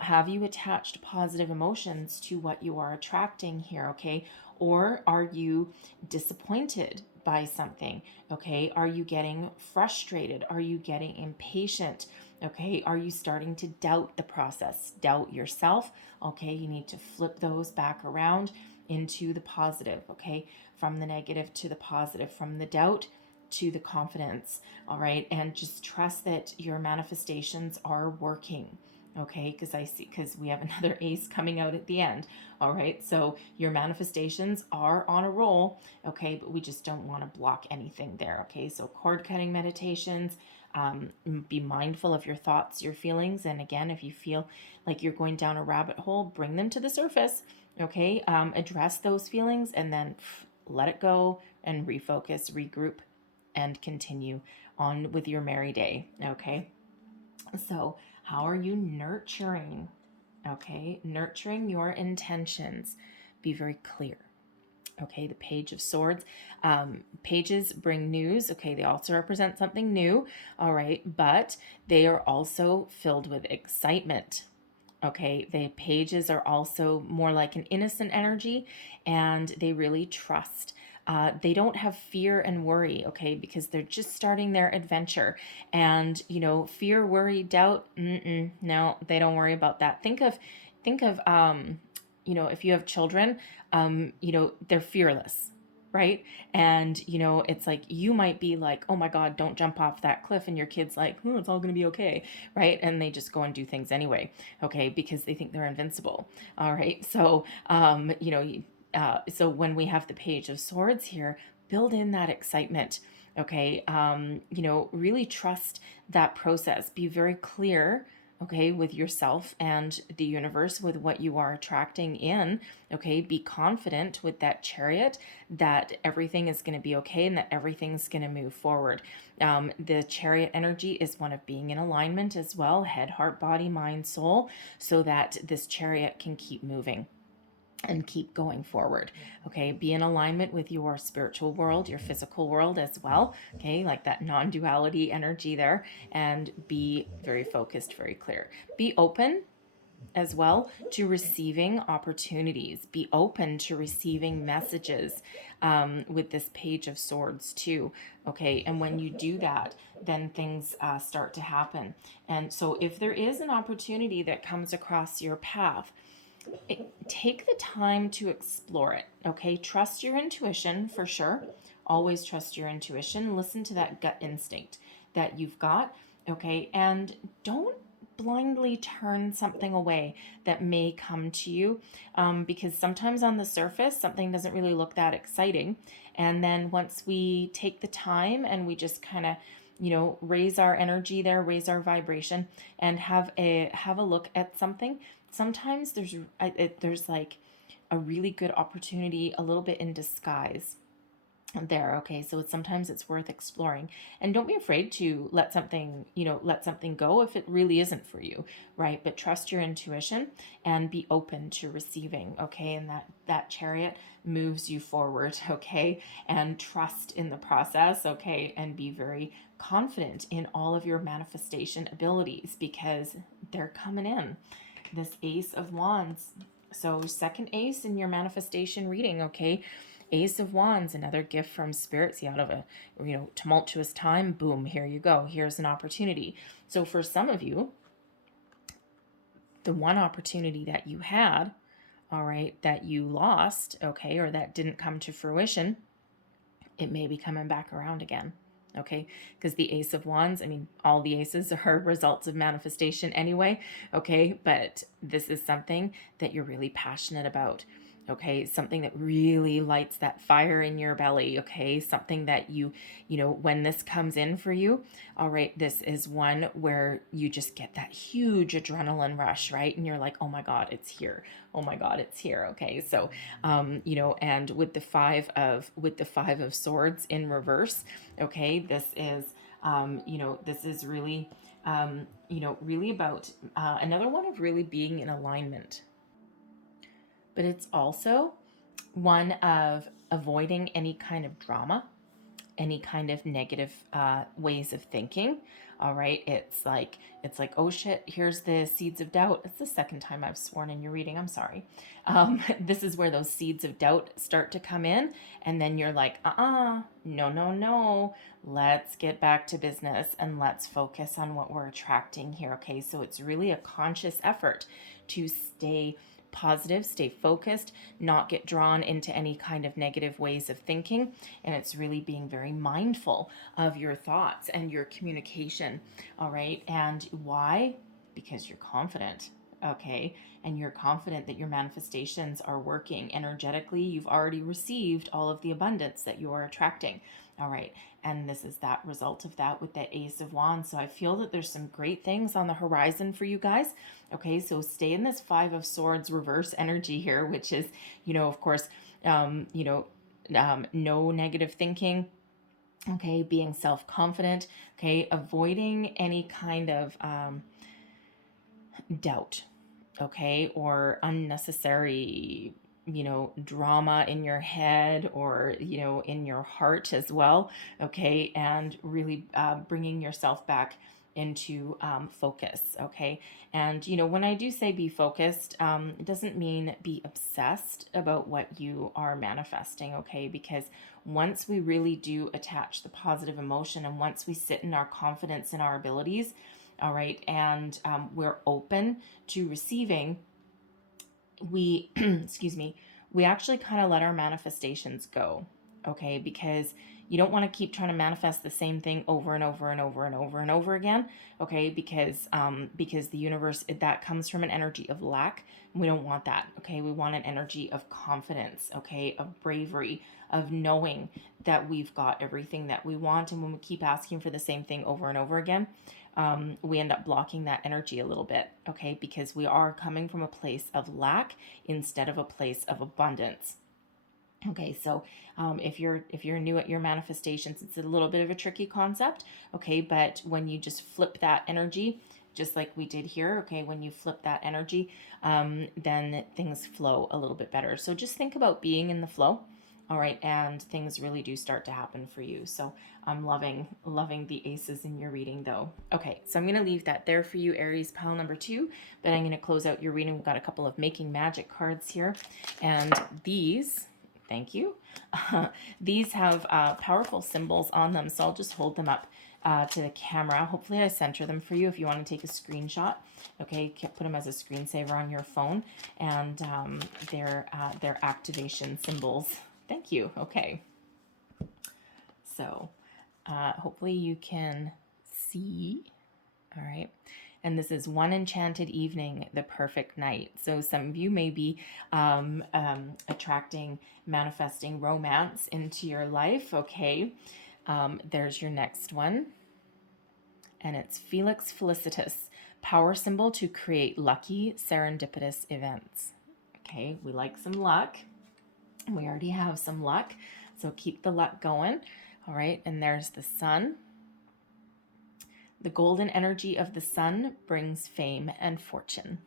have you attached positive emotions to what you are attracting here, okay? Or are you disappointed by something, okay? Are you getting frustrated? Are you getting impatient? Okay, are you starting to doubt the process, doubt yourself? Okay, you need to flip those back around into the positive, okay, from the negative to the positive, from the doubt to the confidence. All right, and just trust that your manifestations are working. Okay, because we have another ace coming out at the end. All right, so your manifestations are on a roll. Okay, but we just don't want to block anything there. Okay, so cord cutting meditations, be mindful of your thoughts, your feelings. And again, if you feel like you're going down a rabbit hole, bring them to the surface. Okay, address those feelings and then let it go and refocus, regroup, and continue on with your merry day. Okay, so how are you nurturing? Okay, nurturing your intentions. Be very clear. Okay, the Page of Swords. Pages bring news. Okay, they also represent something new. All right, but they are also filled with excitement. Okay, the pages are also more like an innocent energy, and they really trust. They don't have fear and worry, okay, because they're just starting their adventure. And fear, worry, doubt. No, they don't worry about that. Think of if you have children, they're fearless, right? And it's like you might be like, oh my God, don't jump off that cliff, and your kid's like, oh, it's all gonna be okay, right? And they just go and do things anyway, okay, because they think they're invincible. All right, so so when we have the Page of Swords here, build in that excitement. Okay, really trust that process. Be very clear, okay, with yourself and the universe, with what you are attracting in. Okay, be confident with that Chariot that everything is going to be okay and that everything's going to move forward. The Chariot energy is one of being in alignment as well, head, heart, body, mind, soul, so that this Chariot can keep moving and keep going forward. Okay, be in alignment with your spiritual world, your physical world as well. Okay, like that non-duality energy there, and be very focused, very clear. Be open as well to receiving opportunities. Be open to receiving messages with this Page of Swords too. Okay, and when you do that, then things start to happen. And so if there is an opportunity that comes across your path, take the time to explore it. Okay, trust your intuition for sure. Always trust your intuition. Listen to that gut instinct that you've got. Okay, and don't blindly turn something away that may come to you, because sometimes on the surface something doesn't really look that exciting, and then once we take the time and we just kind of raise our energy there, raise our vibration, and have a look at something, sometimes there's like a really good opportunity a little bit in disguise there. Okay, so sometimes it's worth exploring, and don't be afraid to let something go if it really isn't for you, right? But trust your intuition and be open to receiving. Okay, and that Chariot moves you forward. Okay, and trust in the process. Okay, and be very confident in all of your manifestation abilities, because they're coming in. This Ace of Wands, so second ace in your manifestation reading. Okay, Ace of Wands, another gift from Spirit. See, out of a tumultuous time, boom, here you go. Here's an opportunity. So for some of you, the one opportunity that you had, all right, that you lost, okay, or that didn't come to fruition, it may be coming back around again. Okay, because the Ace of Wands, I mean, all the aces are results of manifestation anyway. Okay, but this is something that you're really passionate about. Okay, something that really lights that fire in your belly. Okay, something that when this comes in for you, all right, this is one where you just get that huge adrenaline rush, right? And you're like, oh my God, it's here. Oh my God, it's here. Okay, so and with the five of swords in reverse, okay, this is really really about another one of really being in alignment. But it's also one of avoiding any kind of drama, any kind of negative ways of thinking. All right. It's like, oh shit, here's the seeds of doubt. It's the second time I've sworn in your reading. I'm sorry. This is where those seeds of doubt start to come in. And then you're like, no, no, no. Let's get back to business and let's focus on what we're attracting here. Okay. So it's really a conscious effort to stay positive, stay focused, not get drawn into any kind of negative ways of thinking. And it's really being very mindful of your thoughts and your communication. All right. And why? Because you're confident. Okay. And you're confident that your manifestations are working energetically. You've already received all of the abundance that you are attracting. All right. And this is that result of that with the Ace of Wands. So I feel that there's some great things on the horizon for you guys. Okay. So stay in this Five of Swords reverse energy here, which is, of course, no negative thinking. Okay. Being self-confident. Okay. Avoiding any kind of doubt. Okay. Or unnecessary drama in your head or, in your heart as well. Okay. And really bringing yourself back into focus. Okay. And, when I do say be focused, it doesn't mean be obsessed about what you are manifesting. Okay. Because once we really do attach the positive emotion and once we sit in our confidence in our abilities, all right, and we're open to receiving, we we actually kind of let our manifestations go. Okay, because you don't want to keep trying to manifest the same thing over and over and over and over and over again. Okay, because the universe, that comes from an energy of lack. We don't want that. Okay, we want an energy of confidence. Okay, of bravery, of knowing that we've got everything that we want. And when we keep asking for the same thing over and over again, we end up blocking that energy a little bit. Okay, because we are coming from a place of lack instead of a place of abundance. Okay, so if you're new at your manifestations, it's a little bit of a tricky concept. Okay, but when you just flip that energy, just like we did here, okay, when you flip that energy, then things flow a little bit better. So just think about being in the flow. All right, and things really do start to happen for you. So I'm loving the aces in your reading though. Okay, so I'm going to leave that there for you, Aries pile number 2, but I'm going to close out your reading. We've got a couple of Making Magic cards here, and these, thank you, these have powerful symbols on them, so I'll just hold them up to the camera. Hopefully I center them for you if you want to take a screenshot. Okay, put them as a screensaver on your phone, and they're activation symbols. Thank you. Okay. So hopefully you can see. All right. And this is One Enchanted Evening, the Perfect Night. So some of you may be attracting, manifesting romance into your life. Okay. There's your next one. And it's Felix Felicitas, power symbol to create lucky, serendipitous events. Okay. We like some luck. We already have some luck, so keep the luck going. All right, and there's the sun. The golden energy of the sun brings fame and fortune.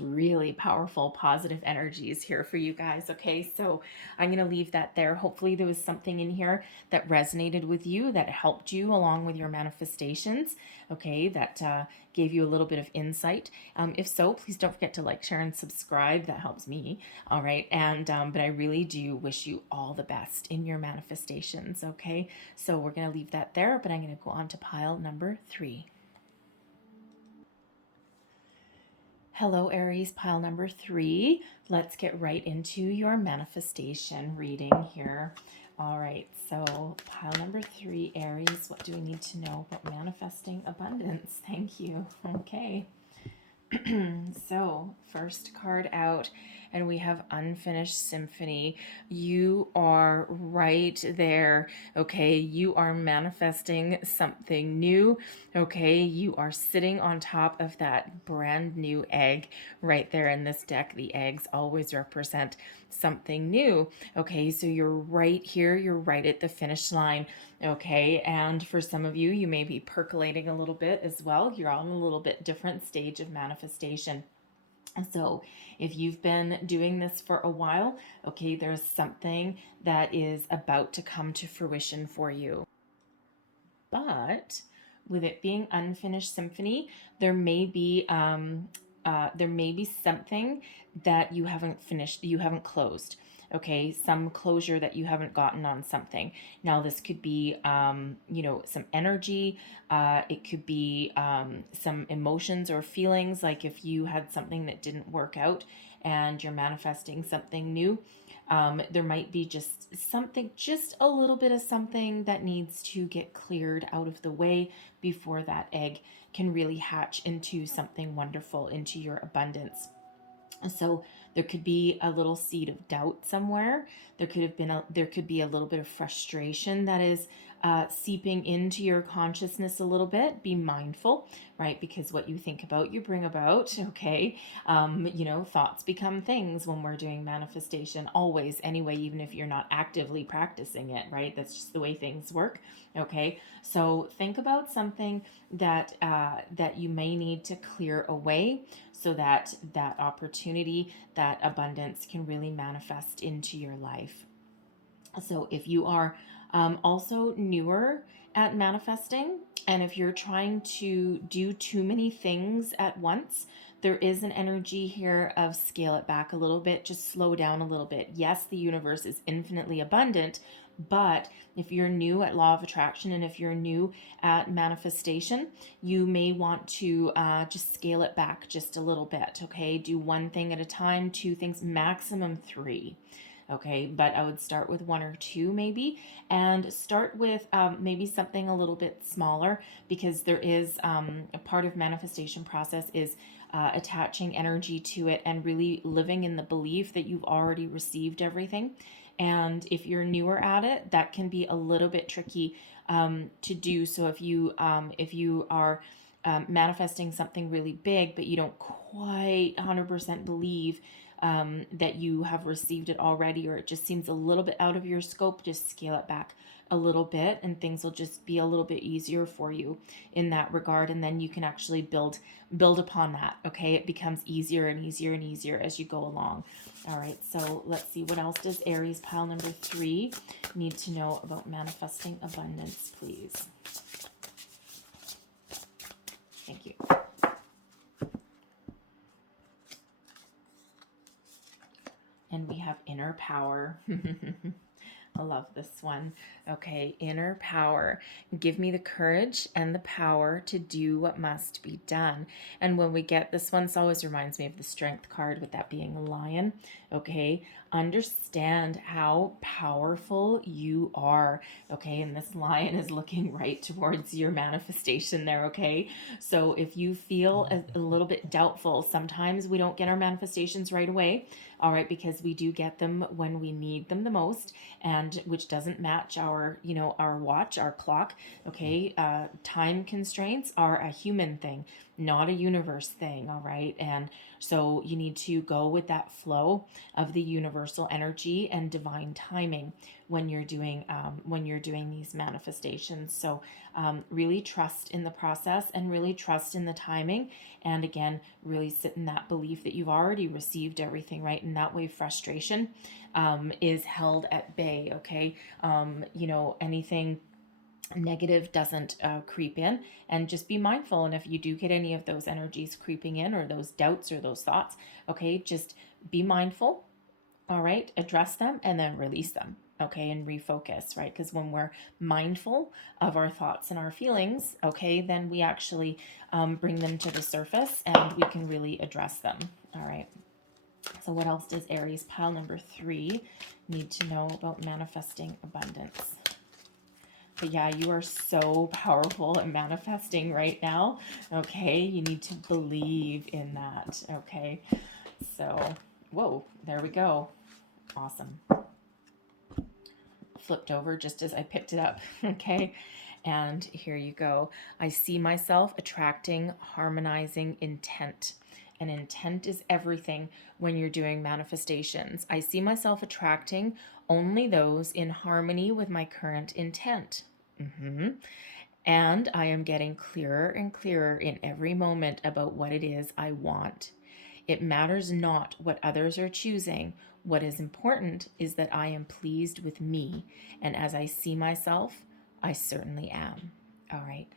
Really powerful, positive energies here for you guys. Okay, so I'm going to leave that there. Hopefully there was something in here that resonated with you, that helped you along with your manifestations. Okay, that gave you a little bit of insight. If so, please don't forget to like, share, and subscribe. That helps me. All right, and but I really do wish you all the best in your manifestations. Okay, so we're going to leave that there, but I'm going to go on to pile number 3. Hello, Aries, pile number 3. Let's get right into your manifestation reading here. All right, so pile number 3, Aries, what do we need to know about manifesting abundance? Thank you. Okay. So, first card out, and we have Unfinished Symphony. You are right there, okay? You are manifesting something new, okay? You are sitting on top of that brand new egg right there in this deck. The eggs always represent something new, okay? So you're right here. You're right at the finish line, okay? And for some of you, you may be percolating a little bit as well. You're on a little bit different stage of manifestation. So if you've been doing this for a while, okay, there's something that is about to come to fruition for you. But with it being unfinished symphony, there may be something that you haven't finished, you haven't closed. Okay, some closure that you haven't gotten on something. Now, this could be, some energy. It could be some emotions or feelings, like if you had something that didn't work out and you're manifesting something new. There might be just something, just a little bit of something that needs to get cleared out of the way before that egg can really hatch into something wonderful, into your abundance. So there could be a little seed of doubt somewhere. There could be a little bit of frustration that is seeping into your consciousness a little bit. Be mindful, right? Because what you think about, you bring about. Okay, thoughts become things when we're doing manifestation. Always, anyway, even if you're not actively practicing it, right? That's just the way things work. Okay, so think about something that you may need to clear away, so that that opportunity, that abundance can really manifest into your life. So if you are also newer at manifesting, and if you're trying to do too many things at once, there is an energy here of scale it back a little bit, just slow down a little bit. Yes, the universe is infinitely abundant, but if you're new at law of attraction and if you're new at manifestation, you may want to just scale it back just a little bit. Okay, do one thing at a time, two things, maximum three. Okay, but I would start with one or two maybe, and start with maybe something a little bit smaller, because there is a part of manifestation process is attaching energy to it and really living in the belief that you've already received everything. And if you're newer at it, that can be a little bit tricky to do. So if you are manifesting something really big, but you don't quite 100% believe that you have received it already, or it just seems a little bit out of your scope, just scale it back a little bit and things will just be a little bit easier for you in that regard. And then you can actually build upon that. Okay, it becomes easier and easier and easier as you go along. All right, so let's see, what else does Aries pile number 3 need to know about manifesting abundance, please? Thank you. And we have inner power. I love this one. Okay, inner power. Give me the courage and the power to do what must be done. And when we get this one, this always reminds me of the strength card, with that being a lion. Okay, understand how powerful you are. Okay, and this lion is looking right towards your manifestation there. Okay, so if you feel a little bit doubtful, sometimes we don't get our manifestations right away. All right, because we do get them when we need them the most, and which doesn't match our watch, our clock. Okay, time constraints are a human thing, not a universe thing. All right, and so you need to go with that flow of the universal energy and divine timing when you're doing these manifestations. So really trust in the process and really trust in the timing, and again, really sit in that belief that you've already received everything, right? And that way frustration is held at bay. Okay, anything negative doesn't creep in, and just be mindful. And if you do get any of those energies creeping in, or those doubts or those thoughts, okay, just be mindful. All right, address them and then release them. Okay, and refocus, right? Because when we're mindful of our thoughts and our feelings, okay, then we actually bring them to the surface and we can really address them. All right. So what else does Aries pile number 3 need to know about manifesting abundance? But yeah, you are so powerful at manifesting right now. Okay, you need to believe in that. Okay, so whoa, there we go. Awesome. Flipped over just as I picked it up. Okay, and here you go. I see myself attracting harmonizing intent. And intent is everything when you're doing manifestations. I see myself attracting only those in harmony with my current intent. And I am getting clearer and clearer in every moment about what it is I want. It matters not what others are choosing. What is important is that I am pleased with me. And as I see myself, I certainly am. All right.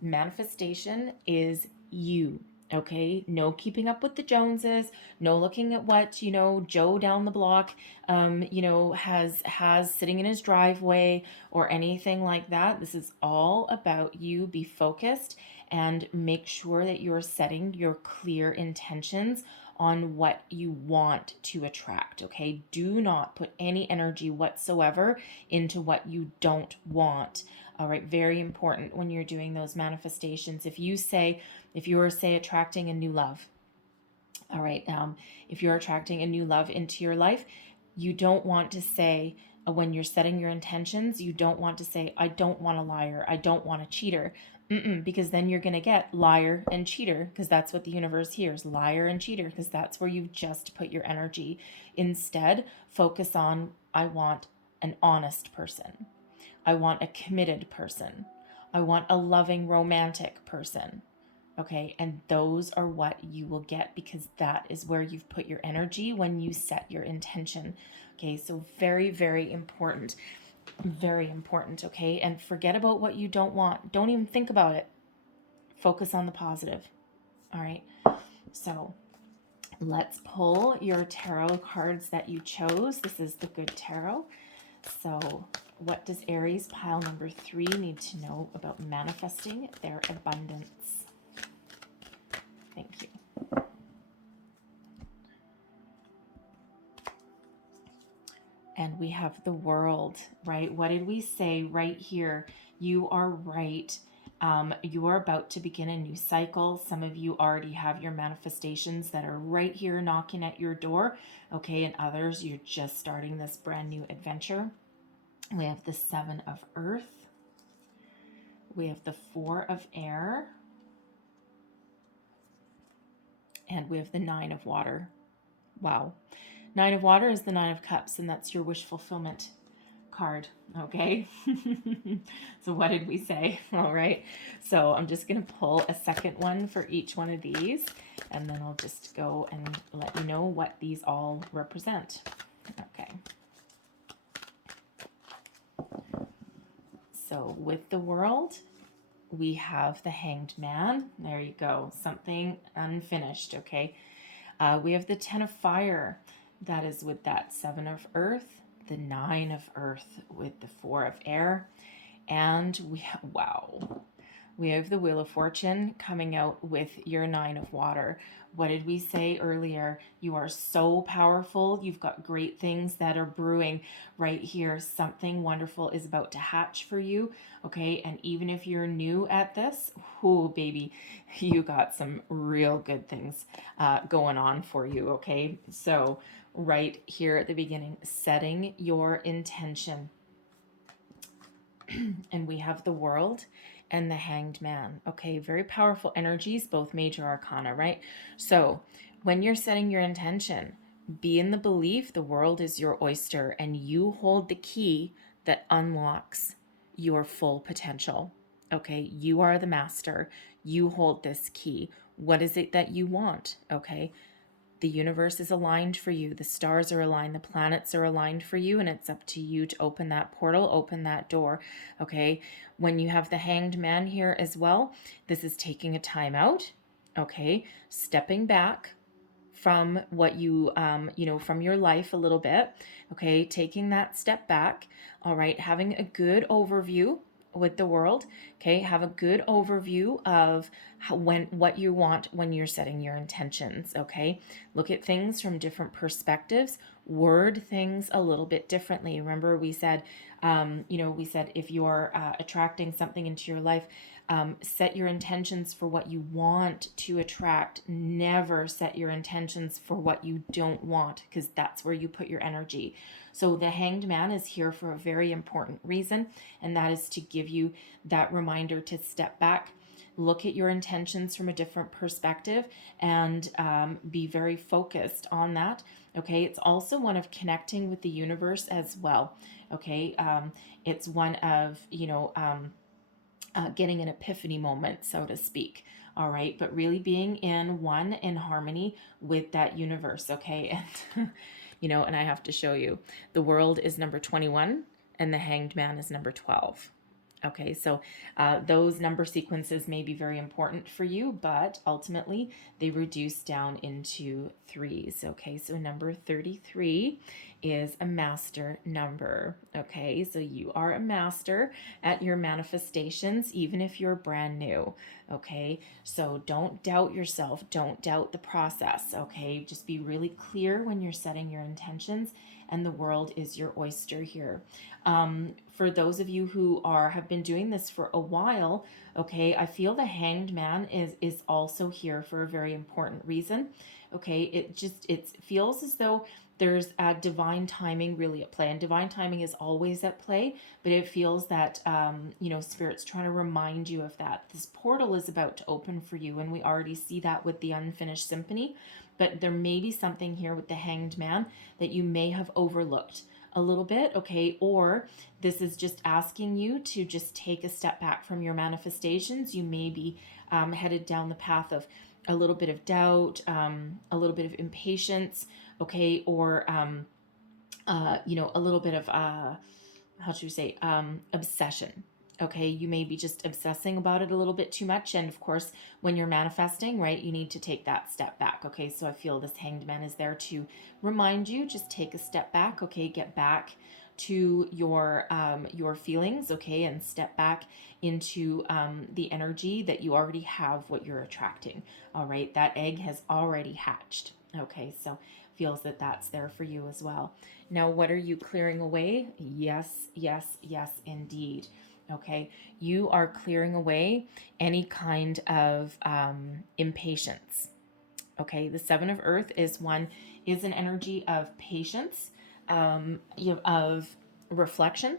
Manifestation is you. Okay, no keeping up with the Joneses, no looking at what, Joe down the block, has sitting in his driveway or anything like that. This is all about you. Be focused and make sure that you're setting your clear intentions on what you want to attract. Okay, do not put any energy whatsoever into what you don't want. All right, very important when you're doing those manifestations. If you are, say, attracting a new love, all right, if you're attracting a new love into your life, you don't want to say, when you're setting your intentions, you don't want to say, I don't want a liar, I don't want a cheater. Because then you're going to get liar and cheater, because that's what the universe hears, liar and cheater, because that's where you've just put your energy. Instead, focus on, I want an honest person. I want a committed person. I want a loving, romantic person. Okay, and those are what you will get, because that is where you've put your energy when you set your intention. Okay, so very, very important. Very important, okay? And forget about what you don't want. Don't even think about it. Focus on the positive. All right, so let's pull your tarot cards that you chose. This is the Good Tarot. So what does Aries pile number 3 need to know about manifesting their abundance? Thank you. And we have the World, right? What did we say right here? You are right. You are about to begin a new cycle. Some of you already have your manifestations that are right here knocking at your door. Okay, and others, you're just starting this brand new adventure. We have the 7 of Earth. We have the 4 of Air. And we have the 9 of Water. Wow. 9 of Water is the 9 of Cups, and that's your wish fulfillment card, okay? So what did we say? All right. So I'm just going to pull a second one for each one of these, and then I'll just go and let you know what these all represent. Okay. So with the World, we have the Hanged Man. There you go. Something unfinished, okay? We have the 10 of Fire. That is with that 7 of Earth, the 9 of Earth with the 4 of Air. And we have, wow, we have the Wheel of Fortune coming out with your 9 of Water. What did we say earlier? You are so powerful. You've got great things that are brewing right here. Something wonderful is about to hatch for you, okay? And even if you're new at this, oh, baby, you got some real good things going on for you, okay? So right here at the beginning, setting your intention. And we have the World and the Hanged Man. Okay, very powerful energies, both major arcana, right? So when you're setting your intention, be in the belief the world is your oyster and you hold the key that unlocks your full potential. Okay, you are the master. You hold this key. What is it that you want? Okay, the universe is aligned for you. The stars are aligned. The planets are aligned for you. And it's up to you to open that portal, open that door. Okay. When you have the Hanged Man here as well, this is taking a time out. Okay. Stepping back from what you, from your life a little bit. Okay. Taking that step back. All right. Having a good overview with the world. Okay, have a good overview of what you want when you're setting your intentions. Okay, look at things from different perspectives, word things a little bit differently. Remember we said if you're attracting something into your life, set your intentions for what you want to attract. Never set your intentions for what you don't want, because that's where you put your energy. So the Hanged Man is here for a very important reason, and that is to give you that reminder to step back, look at your intentions from a different perspective, and be very focused on that. Okay, it's also one of connecting with the universe as well. Okay, it's one of, getting an epiphany moment, so to speak. All right, but really being in harmony with that universe. Okay, and and I have to show you, the World is number 21 and the Hanged Man is number 12. Okay, so those number sequences may be very important for you, but ultimately they reduce down into threes. Okay, so number 33 is a master number. Okay, so you are a master at your manifestations, even if you're brand new. Okay, so don't doubt yourself, don't doubt the process. Okay, just be really clear when you're setting your intentions, and the world is your oyster here. For those of you who have been doing this for a while, okay, I feel the Hanged Man is also here for a very important reason. Okay, it feels as though there's a divine timing really at play, and divine timing is always at play, but it feels that Spirit's trying to remind you of that. This portal is about to open for you, and we already see that with the unfinished symphony, but there may be something here with the Hanged Man that you may have overlooked a little bit, okay? Or this is just asking you to just take a step back from your manifestations. You may be headed down the path of a little bit of doubt, a little bit of impatience, okay? Or, a little bit of, how should we say, obsession. Okay, you may be just obsessing about it a little bit too much. And of course, when you're manifesting, right, you need to take that step back. Okay, so I feel this Hanged Man is there to remind you, just take a step back. Okay, get back to your feelings. Okay, and step back into the energy that you already have, what you're attracting. All right, that egg has already hatched. Okay, so feels that that's there for you as well. Now, what are you clearing away? Yes, yes, yes, indeed. Okay, you are clearing away any kind of impatience. Okay, the Seven of Earth is an energy of patience, of reflection,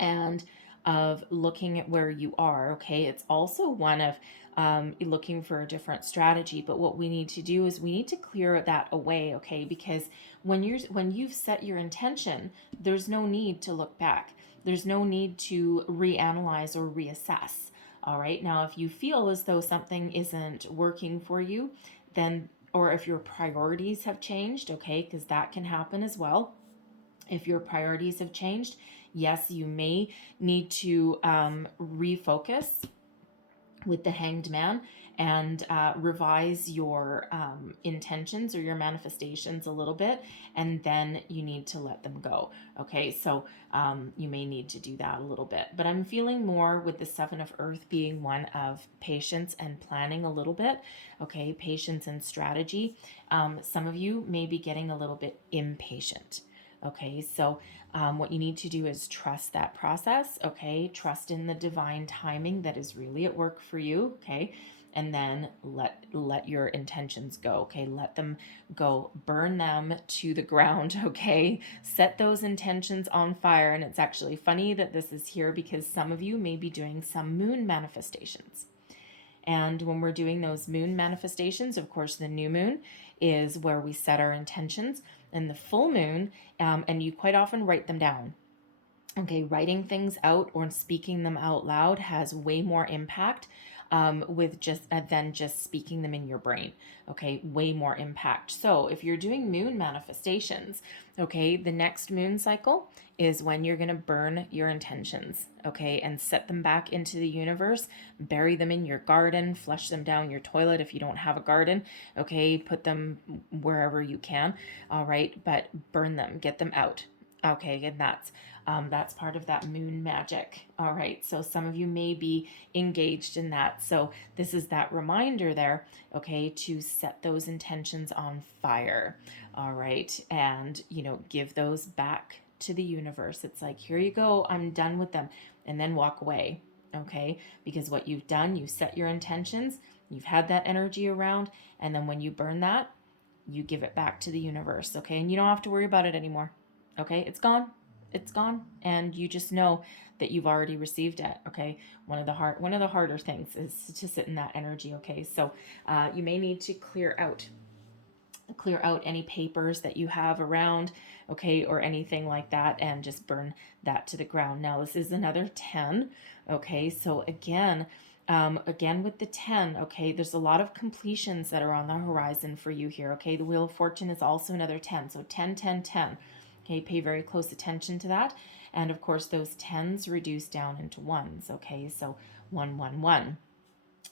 and of looking at where you are. Okay, it's also one of looking for a different strategy. But what we need to do is we need to clear that away. Okay, because when you've set your intention, there's no need to look back. There's no need to reanalyze or reassess. All right. Now, if you feel as though something isn't working for you, then, or if your priorities have changed, okay, because that can happen as well. If your priorities have changed, yes, you may need to refocus with the Hanged Man and revise your intentions or your manifestations a little bit, and then you need to let them go. Okay, so you may need to do that a little bit, but I'm feeling more with the Seven of Earth being one of patience and planning a little bit. Okay, patience and strategy. Some of you may be getting a little bit impatient. Okay, so what you need to do is trust that process. Okay, trust in the divine timing that is really at work for you. Okay, and then let your intentions go. Okay, let them go, burn them to the ground. Okay, set those intentions on fire. And it's actually funny that this is here because some of you may be doing some moon manifestations. And when we're doing those moon manifestations, of course, the new moon is where we set our intentions, and the full moon, and you quite often write them down. Okay, writing things out or speaking them out loud has way more impact with just than just speaking them in your brain. Okay, way more impact. So if you're doing moon manifestations, okay, the next moon cycle is when you're going to burn your intentions, okay, and set them back into the universe, bury them in your garden, flush them down your toilet if you don't have a garden, okay, put them wherever you can, all right, but burn them, get them out. Okay, and that's part of that moon magic. All right, so some of you may be engaged in that. So this is that reminder there, okay, to set those intentions on fire. All right, and give those back to the universe. It's like, here you go, I'm done with them, and then walk away. Okay, because what you've done, you set your intentions, you've had that energy around, and then when you burn that, you give it back to the universe. Okay, and you don't have to worry about it anymore. Okay, it's gone. It's gone, and you just know that you've already received it. Okay, one of the harder things is to sit in that energy. Okay, so you may need to clear out any papers that you have around, okay, or anything like that, and just burn that to the ground. Now this is another 10. Okay, so again with the 10, okay, there's a lot of completions that are on the horizon for you here. Okay, the Wheel of Fortune is also another 10, so 10, 10, 10. Okay, pay very close attention to that. And of course, those 10s reduce down into 1s. Okay, so 111.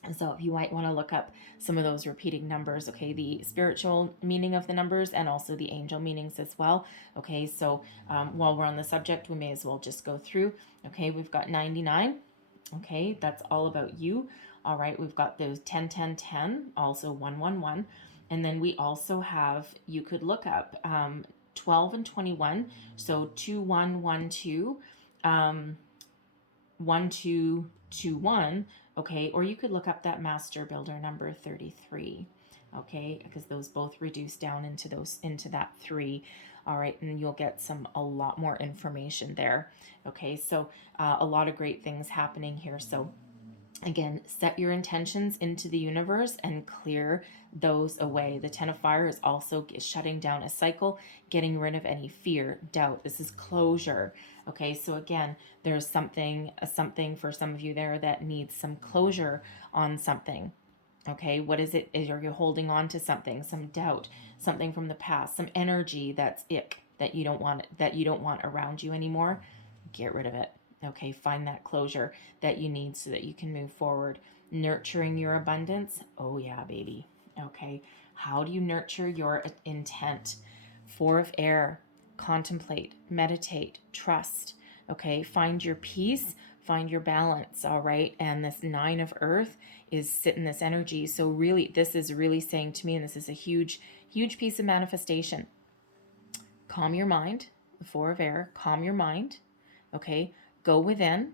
And so if you might want to look up some of those repeating numbers, okay, the spiritual meaning of the numbers and also the angel meanings as well. Okay, so while we're on the subject, we may as well just go through. Okay, we've got 99. Okay, that's all about you. All right, we've got those 10, 10, 10, also 111. And then we also have, you could look up 12 and 21. So 2112, 1221. Okay, or you could look up that master builder number 33. Okay, because those both reduce down into that 3. All right, and you'll get a lot more information there. Okay, so a lot of great things happening here. So again, set your intentions into the universe and clear those away. The 10 of fire is also shutting down a cycle, getting rid of any fear, doubt. This is closure. Okay, so again, there's something for some of you there that needs some closure on something. Okay, what is it? Are you holding on to something, some doubt, something from the past, some energy that's ick that you don't want around you anymore? Get rid of it. Okay, find that closure that you need so that you can move forward. Nurturing your abundance. Oh yeah, baby. Okay, how do you nurture your intent? 4 of air. Contemplate, meditate, trust. Okay, find your peace, find your balance. All right, and this 9 of earth is sitting this energy. So really, this is really saying to me, and this is a huge piece of manifestation. Calm your mind. The 4 of air. Calm your mind. Okay, go within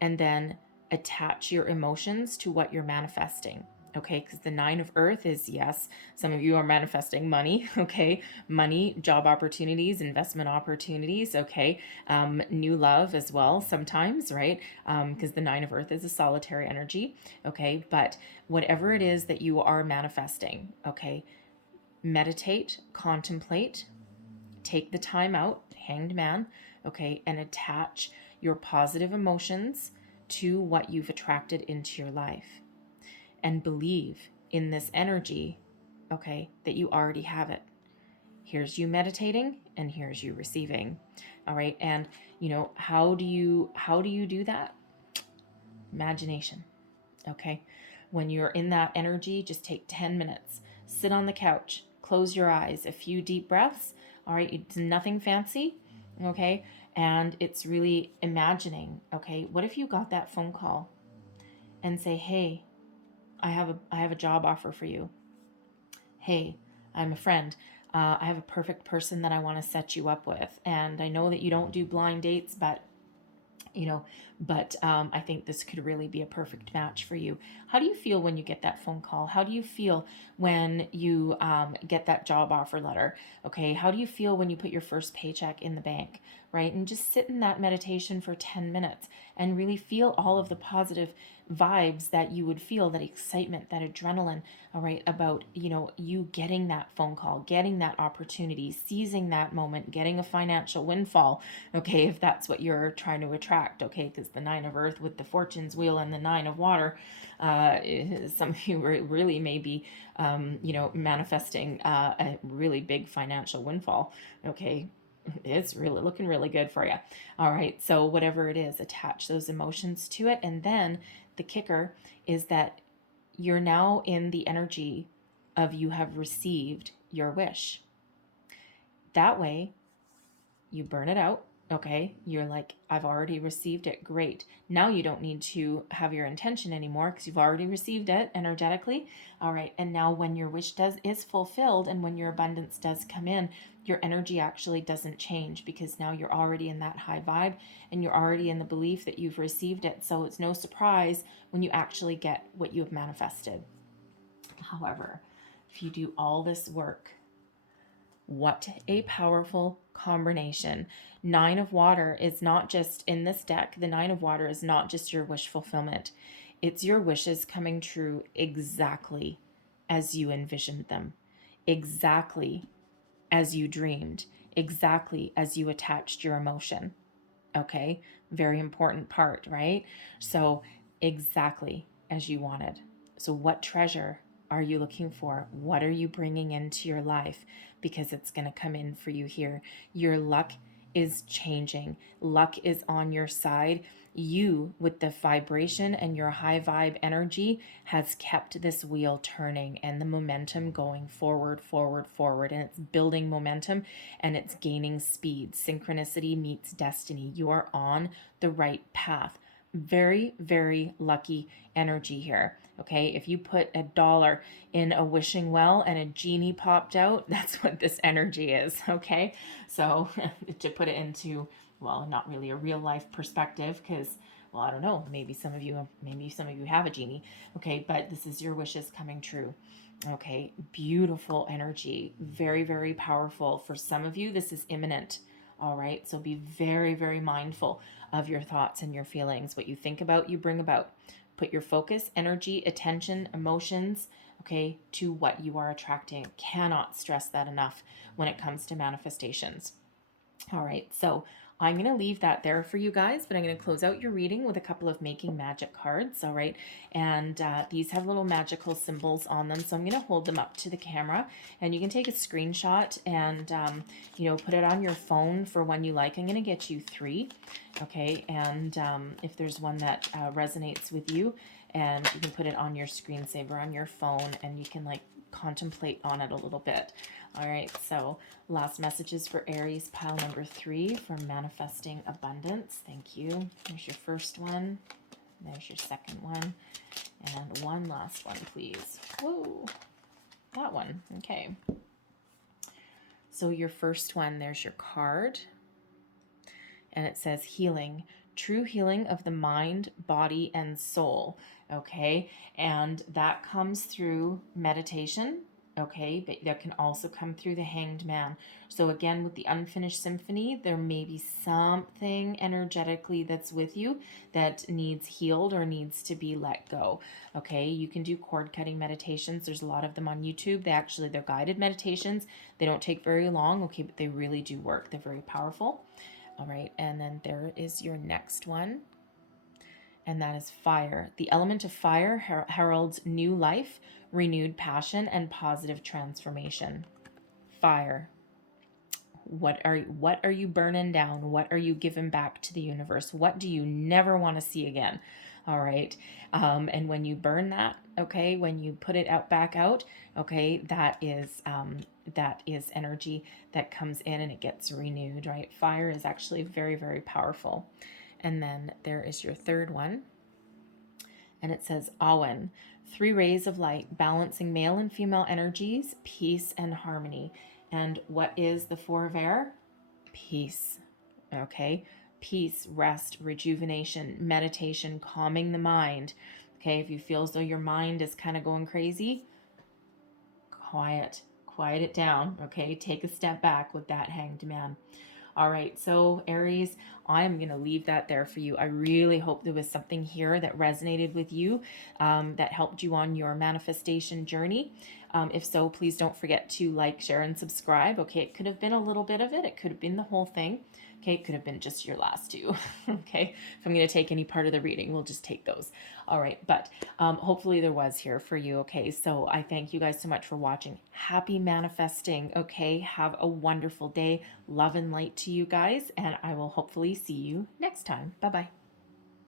and then attach your emotions to what you're manifesting. Okay, because the 9 of earth is, yes, some of you are manifesting money. Okay, money, job opportunities, investment opportunities. Okay, new love as well sometimes, right? Because the 9 of earth is a solitary energy. Okay, but whatever it is that you are manifesting, okay, meditate, contemplate, take the time out, hanged man, okay, and attach your positive emotions to what you've attracted into your life. And believe in this energy, okay, that you already have it. Here's you meditating and here's you receiving. All right, and how do you do that? Imagination. Okay, when you're in that energy, just take 10 minutes, sit on the couch, close your eyes, a few deep breaths. All right, it's nothing fancy. Okay, and it's really imagining. Okay, what if you got that phone call and say, hey, I have a job offer for you. Hey, I'm a friend. I have a perfect person that I want to set you up with, and I know that you don't do blind dates, but I think this could really be a perfect match for you. How do you feel when you get that phone call? How do you feel when you get that job offer letter? Okay, how do you feel when you put your first paycheck in the bank, right? And just sit in that meditation for 10 minutes and really feel all of the positive vibes that you would feel, that excitement, that adrenaline, all right, about, you getting that phone call, getting that opportunity, seizing that moment, getting a financial windfall, okay, if that's what you're trying to attract, okay, because the 9 of earth with the fortune's wheel and the 9 of water, some of you really may be, manifesting a really big financial windfall, okay. It's really looking really good for you. All right. So whatever it is, attach those emotions to it. And then the kicker is that you're now in the energy of you have received your wish. That way, you burn it out. Okay, you're like, I've already received it. Great. Now you don't need to have your intention anymore because you've already received it energetically. All right, and now when your wish is fulfilled and when your abundance does come in, your energy actually doesn't change because now you're already in that high vibe and you're already in the belief that you've received it. So it's no surprise when you actually get what you have manifested. However, if you do all this work, what a powerful combination. 9 of water is not just in this deck. The 9 of water is not just your wish fulfillment. It's your wishes coming true exactly as you envisioned them, exactly as you dreamed, exactly as you attached your emotion. Okay, very important part, right? So exactly as you wanted. So what treasure are you looking for? What are you bringing into your life? Because it's going to come in for you here. Your luck is changing. Luck is on your side. You, with the vibration and your high vibe energy, has kept this wheel turning and the momentum going forward, forward, forward. And it's building momentum and it's gaining speed. Synchronicity meets destiny. You are on the right path. Very, very lucky energy here. Okay, if you put $1 in a wishing well and a genie popped out, that's what this energy is. Okay, so to put it into, well, not really a real life perspective, because, well, I don't know, maybe some of you have a genie. Okay, but this is your wishes coming true. Okay, beautiful energy, very, very powerful. For some of you, this is imminent. All right, so be very, very mindful of your thoughts and your feelings. What you think about, you bring about. Put your focus, energy, attention, emotions, okay, to what you are attracting. Cannot stress that enough when it comes to manifestations. All right, so I'm going to leave that there for you guys, but I'm going to close out your reading with a couple of making magic cards, all right? And these have little magical symbols on them, so I'm going to hold them up to the camera, and you can take a screenshot and, put it on your phone for one you like. I'm going to get you 3, okay? And if there's one that resonates with you, and you can put it on your screensaver on your phone, and you can, contemplate on it a little bit. All right, so last messages for Aries, pile number 3 for manifesting abundance. Thank you. There's your first one. There's your second one. And one last one, please. Whoa, that one. Okay. So your first one, there's your card. And it says healing. True healing of the mind, body, and soul. Okay, and that comes through meditation. Okay, but that can also come through the Hanged Man. So again, with the unfinished symphony, there may be something energetically that's with you that needs healed or needs to be let go. Okay, you can do cord cutting meditations. There's a lot of them on YouTube. They're guided meditations. They don't take very long. Okay, but they really do work. They're very powerful. All right, and then there is your next one. And that is fire. The element of fire heralds new life, renewed passion, and positive transformation. Fire. What are you burning down? What are you giving back to the universe? What do you never want to see again? All right. And when you burn that, okay, when you put it back out, okay, that is energy that comes in and it gets renewed, right? Fire is actually very, very powerful. And then there is your third one. And it says Awen, 3 rays of light, balancing male and female energies, peace and harmony. And what is the 4 of air? Peace. Okay. Peace, rest, rejuvenation, meditation, calming the mind. Okay. If you feel as though your mind is kind of going crazy, quiet it down. Okay. Take a step back with that Hanged Man. All right, so Aries, I'm going to leave that there for you. I really hope there was something here that resonated with you, that helped you on your manifestation journey. If so, please don't forget to like, share, and subscribe. Okay, it could have been a little bit of it. It could have been the whole thing. Okay, it could have been just your last 2. Okay, if I'm going to take any part of the reading, we'll just take those. All right, but hopefully there was here for you. Okay, so I thank you guys so much for watching. Happy manifesting. Okay, have a wonderful day. Love and light to you guys, and I will hopefully see you next time. Bye-bye.